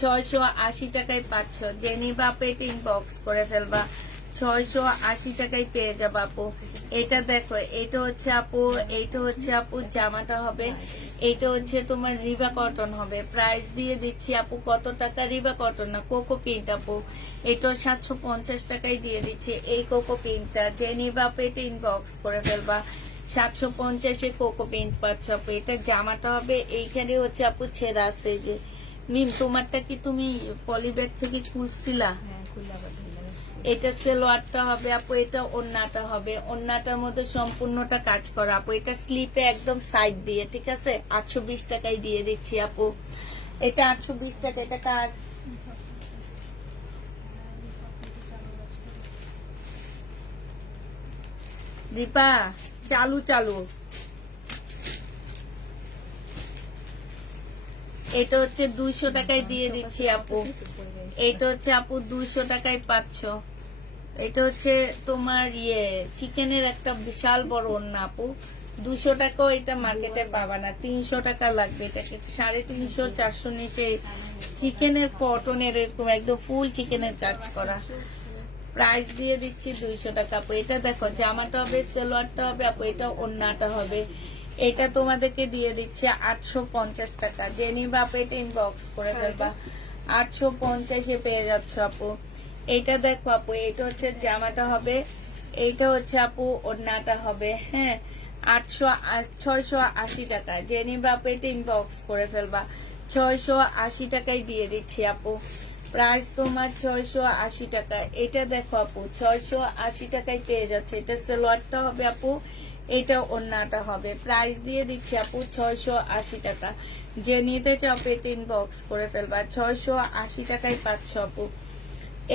680 টাকায় পাচ্ছ, যে নিবা আপু এটা ইনবক্স করে ফেলবা। 680 টাকায় পেয়ে যাবো আপু। এটা দেখো, এটা হচ্ছে আপু, এইটা হচ্ছে আপু জামাটা হবে, এইটা হচ্ছে তোমার রিবা কটন হবে, প্রাইস দিয়ে দিচ্ছি আপু কত টাকা, রিবা কটন না কোকো প্রিন্ট আপু, এটা 750 টাকায় দিয়ে দিচ্ছি। এই কোকো প্রিন্টটা যে নিবা আপু এটা ইনবক্স করে ফেলবা, 750 কোকো প্রিন্ট পাচ্ছ আপু। এটা জামাটা হবে, এইখানে হচ্ছে আপু ছেঁড়া আছে যে মিম, তোমারটা কি তুমি পলিব্যাগ থেকে খুলছিলা? হ্যাঁ খুলে আবার ঢেলে রাখছি। এটা সেলোয়ারটা হবে আপু, এটা ওন্নাটা হবে, ওন্নাটার মধ্যে সম্পূর্ণটা কাজ করা আপু। এটা স্লিপে একদম সাইড দিয়ে, ঠিক আছে, 820 টাকায় দিয়ে দিচ্ছি আপু। এটা 820 টাকা। এটা কার? দীপা চালু চালু। এটা হচ্ছে 200 টাকায় দিয়ে দিচ্ছি আপু। এটা হচ্ছে আপু 200 টাকায় পাচ্ছ। এটা হচ্ছে তোমার চিকেনের একটা বিশাল বড় ওন্না আপু, 200 টাকাও এটা মার্কেটে পাবা না, 300 টাকা লাগবে। এটাকে 350 400 নিচে চিকেনের কটনের এরকম একদম ফুল চিকেনের কাজ করা, প্রাইস দিয়ে দিচ্ছি 200 টাকা আপু। এটা দেখো জামাটা হবে, সেলোয়ারটা হবে আপু, এটা ওন্নাটা হবে। এটা তোমাদেরকে দিয়ে দিচ্ছে 850 টাকা। যে নিবা আপু এটা ইনবক্স করে ফেলবা, 850 পেয়ে যাচ্ছ আপু। এইটা দেখো আপু, এটা হচ্ছে জামাটা হবে, এইটা হচ্ছে আপু ওড়নাটা হবে, হ্যাঁ, 680 টাকা। যে নিবা আপু এটা ইনবক্স করে ফেলবা, 680 টাকায় দিয়ে দিচ্ছি আপু। প্রাইস তোমার 680 টাকা। এটা দেখো আপু 680 টাকায় পেয়ে যাচ্ছে। এটা সালোয়ারটা হবে আপু, এটা ওড়নাটা হবে, প্রাইস দিয়ে দিচ্ছি আপু 680 টাকা। যে নিতে চাও আপু এটা ইনবক্স করে ফেলবা, 680 টাকায় পাচ্ছ আপু।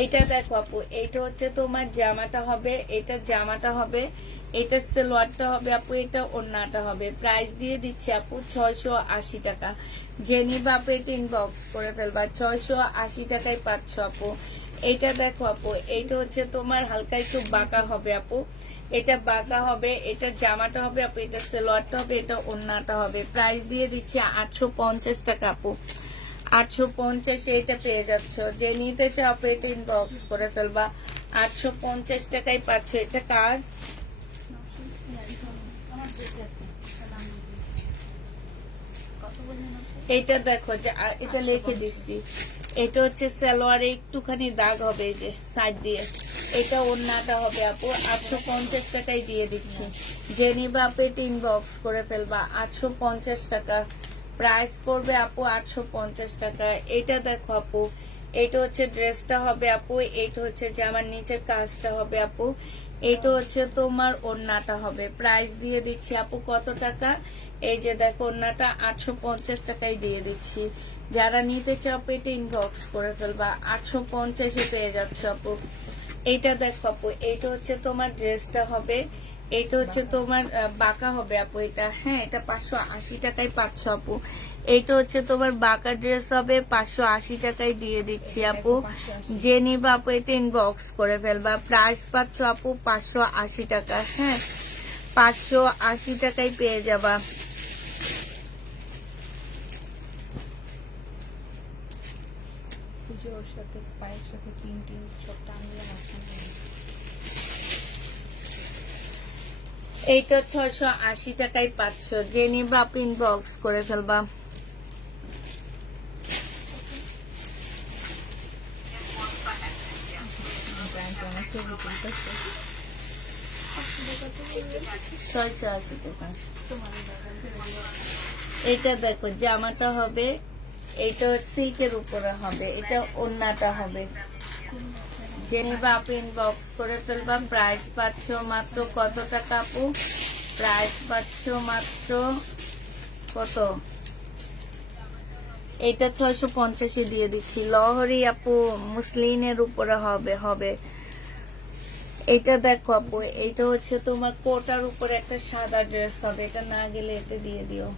এইটা দেখো আপু, এইটা হচ্ছে তোমার জামাটা হবে, এটা জামাটা হবে, এটা সালোয়ারটা হবে আপু, এটা ওড়নাটা হবে, প্রাইস দিয়ে দিচ্ছি আপু 680 টাকা। যে নিবা আপু এটা ইনবক্স করে ফেলবা, 680 টাকায় পাচ্ছ আপু। এইটা দেখো আপু, এইটা হচ্ছে তোমার হালকা একটু বাঁকা হবে আপু, এটা বাঁকা হবে, এটা জামাটা হবে আপু, এটা সালোয়ারটা হবে, এটা ওড়নাটা হবে, প্রাইস দিয়ে দিচ্ছি 850 টাকা আপু। 850 এটা পেয়ে যাচ্ছ। যে নিতে চাও আপু এটা ইনবক্স করে ফেলবা, 850 টাকায় পাচ্ছ। এটা কার? এটা দেখো যে এটা লিখে দিচ্ছি, এটা হচ্ছে সালোয়ারে একটুখানি দাগ হবে এই যে সাইড দিয়ে, এটা ওড়নাটা হবে আপু, 850 টাকায় দিয়ে দিচ্ছি। যে নিবা আপু এটা ইনবক্স করে ফেলবা, 850 টাকা প্রাইস পড়বে আপু, 850 টাকা। এটা দেখো আপু, এটা হচ্ছে ড্রেসটা হবে আপু, এটা হচ্ছে যে আমার নিচের কাজটা হবে আপু, এটা হচ্ছে তোমার ওড়নাটা হবে, প্রাইস দিয়ে দিচ্ছি আপু কত টাকা? এই যে দেখো ওড়নাটা 850 টাকায় দিয়ে দিচ্ছি। যারা নিতে চাও আপু এটা ইনবক্স করে ফেলবা, 850 পেয়ে যাচ্ছ আপু। এইটা দেখো আপু, এইটা হচ্ছে তোমার ড্রেসটা হবে, এটা হচ্ছে তোমার বাঁকা হবে আপু, এটা হ্যাঁ, এটা 580 টাকায় পাচ্ছ আপু। এইটা হচ্ছে তোমার বাঁকা ড্রেস হবে, 580 টাকায় দিয়ে দিচ্ছি আপু। যে নিবা আপু এটা ইনবক্স করে ফেলবা, প্রাইস পাচ্ছ আপু 580 টাকা, হ্যাঁ, 580 টাকায় পেয়ে যাবা। ওর সাথে পায়ের সাথে তিনটি সব টানলে মাঝখানে এইটা 680 টাকায় পাচ্ছ। যে নিবা আপনি ইনবক্স করে ফেলবা। ব্র্যান্ড আমার ছবি তুলতেছে। 680 টাকা। এটা দেখো জামাটা হবে, এটা সিল্কের উপরে হবে, এটা ওড়নাটা হবে। যে নিবা আপনি ইনবক্স করে ফেলবা, প্রাইস পাচ্ছ মাত্র কত টাকা আপু? প্রাইস পাচ্ছ মাত্র কত? এটা 650 দিয়ে দিচ্ছি। লহরি আপু মুসলিনের উপরে হবে। এটা দেখো আপু, এটা হচ্ছে তোমার কোটার উপরে একটা সাদা ড্রেস হবে, এটা না গেলে এতে দিয়ে দিও।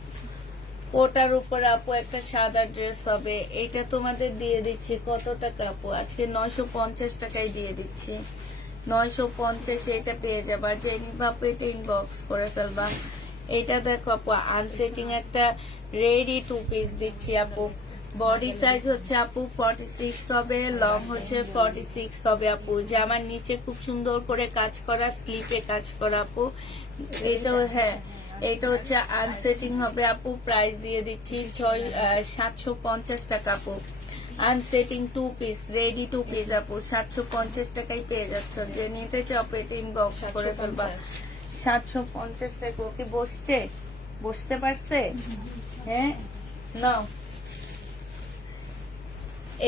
কোটার উপরে আপু একটা সাদা ড্রেস হবে, এটা তোমাদের দিয়ে দিচ্ছি কত টাকা আপু? আজকে 950 টাকায় দিয়ে দিচ্ছি। 950 এটা পেয়ে যাবা। যে নিবা আপু এটা ইনবক্স করে ফেলবা। এটা দেখো আপু আনসেটিং একটা রেডি 2 পিস দিচ্ছি আপু, বডি সাইজ হচ্ছে আপু 46 হবে, লং হচ্ছে 46 হবে আপু। জামার নিচে খুব সুন্দর করে কাজ করা, স্লিপে কাজ করা আপু। এটা হ্যাঁ, এটা হচ্ছে আনসেটিং হবে আপু। প্রাইস দিয়ে দিচ্ছি 750 টাকা আপু। আনসেটিং 2 পিস, রেডি 2 পিস আপু 750 টাকায় পেয়ে যাচ্ছ। যে নিতে চাও পেটে ইনবক্স করে ফেলবা। 750 টাকা। ওকে বসতে পারছে? হ্যাঁ, নাও।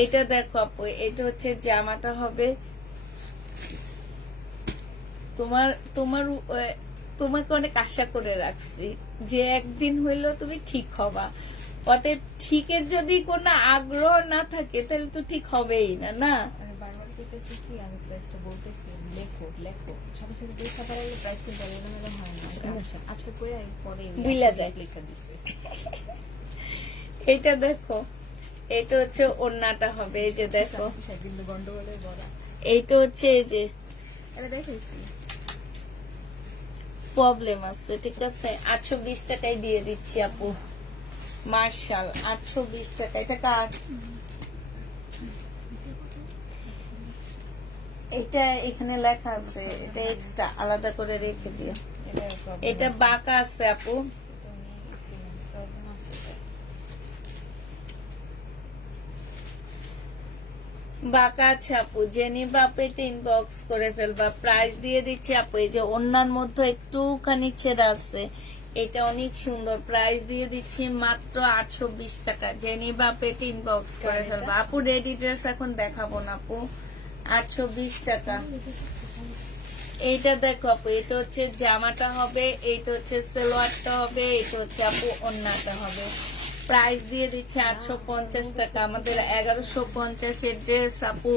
এটা দেখো আপু, এটা হচ্ছে জামাটা হবে তোমার তোমার তোমাকে অনেক আশা করে রাখছি যে একদিন হইলেও তুমি ঠিক হবা। অতএব ঠিকের যদি কোনো আগ্রহ না থাকে তাহলে তো ঠিক হবেই না, না? আমি বারবার কইতেছি কি, আমি প্রাইসটা বলতেছি, লেখো লেখো, সাথে সাথে দেখা পারলে প্রাইস কিন্তু এলোমেলো হয় না। আচ্ছা আজকে কই আমি পরে বুইলা যায়। লিখে দিছি। এটা দেখো, এটা হচ্ছে ওড়নাটা হবে, এই যে দেখো। আচ্ছা, কিন্তু গন্ডগোলে বড়। এইটা হচ্ছে এই যে এটা দেখাইছি। প্রবলেম আছে, ঠিক আছে। 820 টাকায় দিয়ে দিচ্ছি আপু। মার্শাল 820 টাকা। এটা কার? এটা এখানে লেখা আছে, এটা এক্সট্রা আলাদা করে রেখে দিও। এটা বাঁকা আছে আপু। বাঁকা আছে আপু, জেনি বাপেতে ইনবক্স করে ফেলবা। প্রাইস দিয়ে দিচ্ছি আপু। এই যে অন্যান্য মধ্যে একটুখানি ছেড়া আছে, এটা অনেক সুন্দর। প্রাইস দিয়ে দিচ্ছি মাত্র 820 টাকা। জেনি বাপেতে ইনবক্স করে ফেলবা আপু। রেডি ড্রেস এখন দেখাবো না আপু। 820 টাকা। এইটা দেখো আপু, এটা হচ্ছে জামাটা হবে, এইটা হচ্ছে সালোয়ারটা হবে, এটা হচ্ছে আপু ওড়নাটা হবে। প্রাইস দিয়ে দিচ্ছে 850 টাকা। আমাদের 1150 এর ড্রেস আপু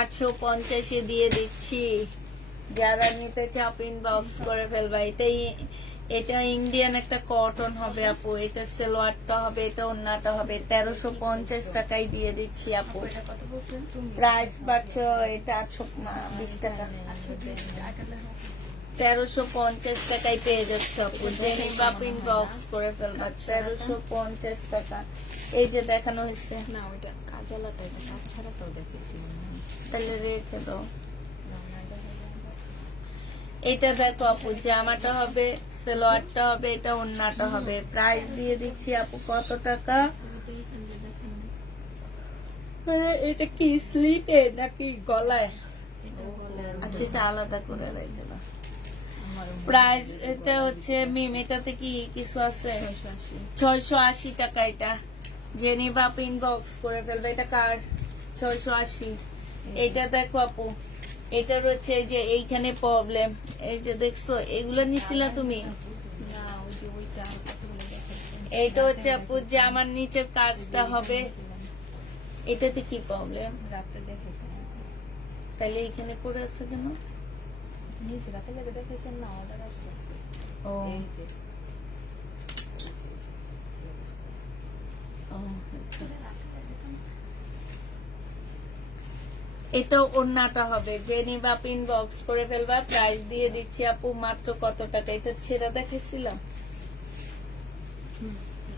850 এ দিয়ে দিচ্ছি। যারা নিতে চাও ইনবক্স করে ফেলবা। এটা ইন্ডিয়ান একটা কটন হবে আপু। এটা সালোয়ারটা হবে, এটা ওড়নাটা হবে। 1350 টাকায় দিয়ে দিচ্ছি আপু। কত বলছেন তুমি? প্রাইস পাচ্ছ এটা 820 টাকা। 1350 টাকায় পেয়ে যাচ্ছে আপু। জেনি বাপ ইনবক্স করে ফেলবা। 1350 টাকা। এই যে দেখানো হয়েছে, না ওইটা কাজলাটা, এটা কাজ ছাড়াটাও দেখেছি মনে হয়। তাহলে রেখে দাও। না, না, দেখা যায় না। এটা দেখো আপু, জামাটা হবে, সালোয়ারটা হবে, এটা ওড়নাটা হবে। প্রাইস দিয়ে দিচ্ছি আপু কত টাকা? ওইটা এখানে দেখানো। এটা কি স্লিপে নাকি গলায়? এটা বলে আর আচ্ছা, এটা আলাদা করে রেখে দাও। আমারও প্রাইস এটা হচ্ছে মিম, এটাতে কি কিছু আছে? 680। 680 টাকা। এটা জেনি বাপ ইনবক্স করে ফেলবে। এটা কার? 680। এইটা দেখো আপু, এটা হচ্ছে এই যে এইখানে প্রবলেম, এই যে দেখছো, এগুলো নিছিলা তুমি? না, ওই যে ওইটা কতগুলো দেখাইছে। এইটা হচ্ছে আপু যে আমার নিচের কাজটা হবে। এটাতে কি প্রবলেম? রাতে দেখেছেন, তাহলে এইখানে পড়ে আছে কেন? নিচে রাতে লেগে দেখেছেন না, অর্ডার আসতেছে। ও এই যে ও, আচ্ছা। এটা ওড়নাটা হবে। জেনি বাপ ইনবক্স করে ফেলবা। প্রাইস দিয়ে দিচ্ছি আপু মাত্র কত টাকা? এটা ছেড়া দেখাইছিলাম,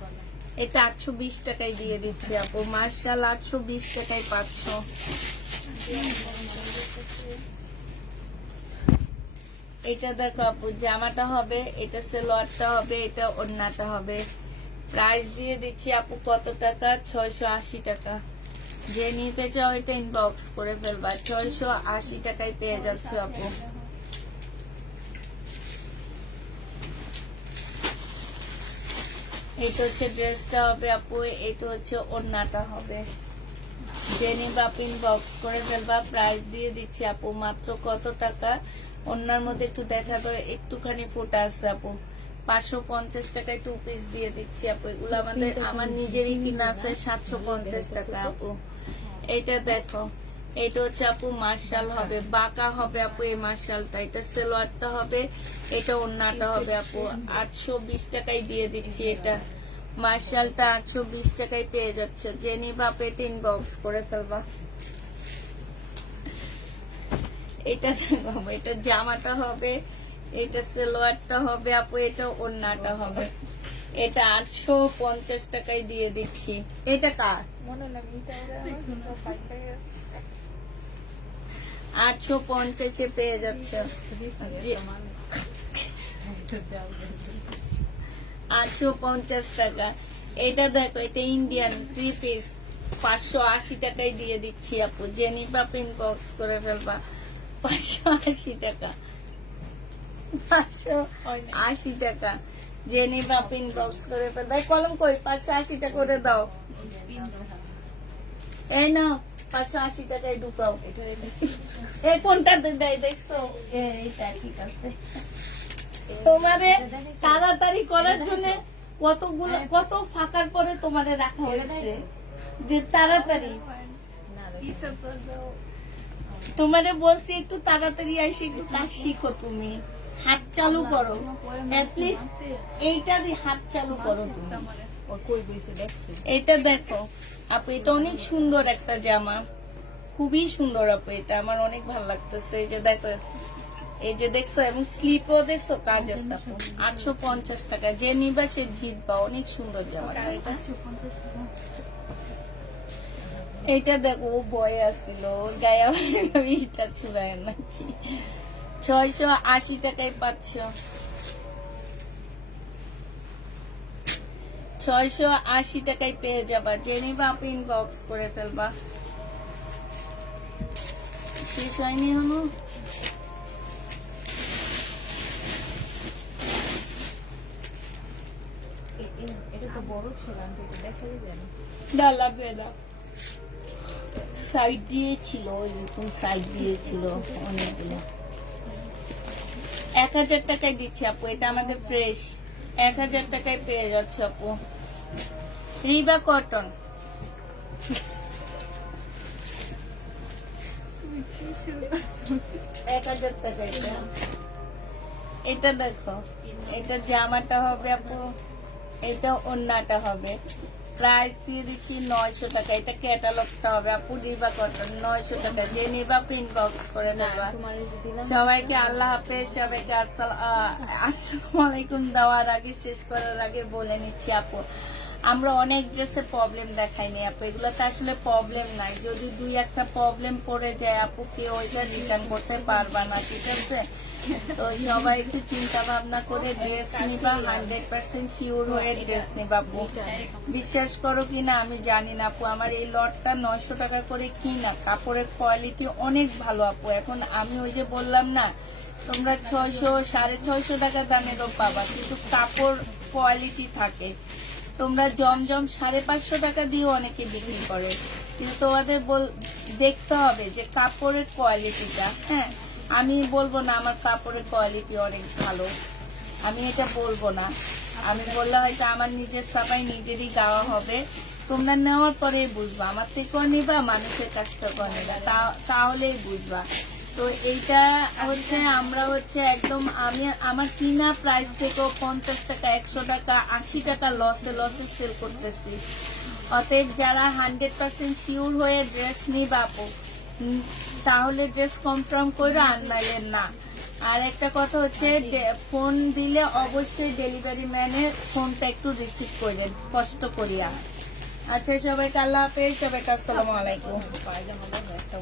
গলা। এটা 820 টাকায় দিয়ে দিচ্ছি আপু। মার্শাল 820 টাকায় পাচ্ছ। এটা দেখো আপু, জামাটা হবে, এটা সালোয়ারটা হবে, এটা ওড়নাটা হবে। প্রাইস দিয়ে দিচ্ছি আপু কত টাকা? 680 টাকা। যে নিতে চাও এটা ইনবক্স করে ফেলবা। 680 টাকায় পেয়ে যাচ্ছ আপু। এটা হচ্ছে ড্রেসটা হবে আপু, এটা হচ্ছে ওড়নাটা হবে। জেনি বাপ ইনবক্স করে ফেলবা। প্রাইস দিয়ে দিচ্ছি আপু মাত্র কত টাকা? ওড়নার মধ্যে একটু দেখা দাও, একটুখানি ফোটা আছে আপু। 550 টাকায় 2 পিস দিয়ে দিচ্ছি আপু। এগুলো আমার নিজেরই কিনা আছে 750 টাকা আপু। এটা দেখো, এটা হচ্ছে আপু মার্শাল হবে, বাঁকা হবে আপু এই মার্শালটা। এটা সালোয়ারটা হবে, এটা ওড়নাটা হবে আপু। 820 টাকায় দিয়ে দিচ্ছি এটা। মার্শালটা 820 টাকায় পেয়ে যাচ্ছে। জেনি বাপ এটা ইনবক্স করে ফেলবা। এটা দেখো, এটা জামাটা হবে, এটা সালোয়ারটা হবে আপু, এটা ওড়নাটা হবে। এটা 850 টাকায় দিয়ে দিচ্ছি। এটা কার? মনে হলো এইটা ওরা আমার পাইকারি 850 পেয়ে যাচ্ছে। যে 850 টাকা। এটা দেখো, এটা ইন্ডিয়ান 3 পিস 580 টাকায় দিয়ে দিচ্ছি আপু। জেনিফা পিন বক্স করে ফেলবা 580 টাকা। 580 টাকা জেনিফা পিন বক্স করে ফেলবা। এই কলম কই? 580 টাকা করে দাও। এই না 580 টাকায় ঢুকাও। এই কোনটাতে দেয় দেখছো? এইটা ঠিক আছে। তোমারে তাড়াতাড়ি করার জন্য কতগুলো কত ফাঁকার পরে তোমারে রাখা হয়েছে যে তাড়াতাড়ি। তোমারে বলছি একটু তাড়াতাড়ি এসে একটু কাজ শিখো, তুমি হাত চালু করো, অ্যাটলিস্ট এইটারই হাত চালু করো তুমি। কই বইছে দেখছো? এটা দেখো আপু, এটা অনেক সুন্দর একটা জামা, খুবই সুন্দর আপু। এটা আমার অনেক ভালো লাগতেছে। এই যে দেখো, এই যে দেখছো, এবং স্লিপও দেখছো, কাজ আছে আপু। 850 টাকা। যে নিবা সে জিতবা। অনেক সুন্দর জামা। এইটা দেখো, ও বয়ে আসছিল, গায়ে ইটা ছুড়ায় নাকি। 680 টাকায় পাচ্ছ। 680 টাকায় পেয়ে যাবা। জেনিবা আপনি ইনবক্স করে ফেলবা। শেষ হয়নি হলো। এটা তো বড় ছিল, আমি তো দেখাই জানি। লাগবে না, সাইড দিয়েছিল, এরকম সাইড দিয়েছিল অনেকগুলো। 1000 টাকায় দিচ্ছি আপু। এটা আমাদের ফ্রেশ। 1000 টাকায় পেয়ে যাচ্ছে আপু। রিবা কটন। এক 1000 টাকা। এটা দেখো, এটা জামাটা হবে আপু, এটা ওড়নাটা হবে। প্রাইস দিয়ে দিচ্ছি 900 টাকা। এটা ক্যাটালগটা হবে আপু। রিবা কটন 900 টাকা। যে নিবা পিন বক্স করে নেবা। সবাইকে আল্লাহ হাফেজ। সবাইকে আসসালামু আলাইকুম দেওয়ার আগে, শেষ করার আগে বলে নিচ্ছি আপু, আমরা অনেক ড্রেসে প্রবলেম দেখাইনি আপু। এগুলোতে আসলে প্রবলেম নাই। যদি 2-1টা প্রবলেম পড়ে যায় আপু, কেউ ওইটা রিটার্ন করতে পারবা না, ঠিক আছে? তো সবাই একটু চিন্তা ভাবনা করে ড্রেস নিবা। 100% শিওর হয়ে ড্রেস নিবা আপু। বিশ্বাস করো কিনা আমি জানি না আপু, আমার এই লটটা 900 টাকা করে কিনা। কাপড়ের কোয়ালিটি অনেক ভালো আপু। এখন আমি ওই যে বললাম না, তোমরা 600, 650 টাকা দামেরও পাবা, কিন্তু কাপড় কোয়ালিটি থাকে। তোমরা জমজম 550 টাকা দিয়েও অনেকে বিক্রি করে, কিন্তু তোমাদের দেখতে হবে যে কাপড়ের কোয়ালিটিটা। হ্যাঁ, আমি বলবো না আমার কাপড়ের কোয়ালিটি অনেক ভালো, আমি এটা বলবো না। আমি বললে হয়তো আমার নিজের সাফাই নিজেরই গাওয়া হবে। তোমরা নেওয়ার পরেই বুঝবা, আমার থেকেও নিবা, মানুষের কাছ থেকেও নিবা, তাহলেই বুঝবা। তো এইটা হচ্ছে আমরা হচ্ছে একদম, আমি আমার কিনা প্রাইস থেকেও 50 টাকা, 100 টাকা, 80 টাকা লসে সেল করতেছি। অতএব যারা 100% শিওর হয়ে ড্রেস নিবা আপু, তাহলে ড্রেস কনফার্ম করে, আর নাইলে না। আর একটা কথা হচ্ছে, ফোন দিলে অবশ্যই ডেলিভারি ম্যানের ফোনটা একটু রিসিভ করবেন কষ্ট করিয়া। আচ্ছা, সবাইকে আল্লাহ হাফেজ। সবাইকে আসসালামু আলাইকুম। পায়জামা একটা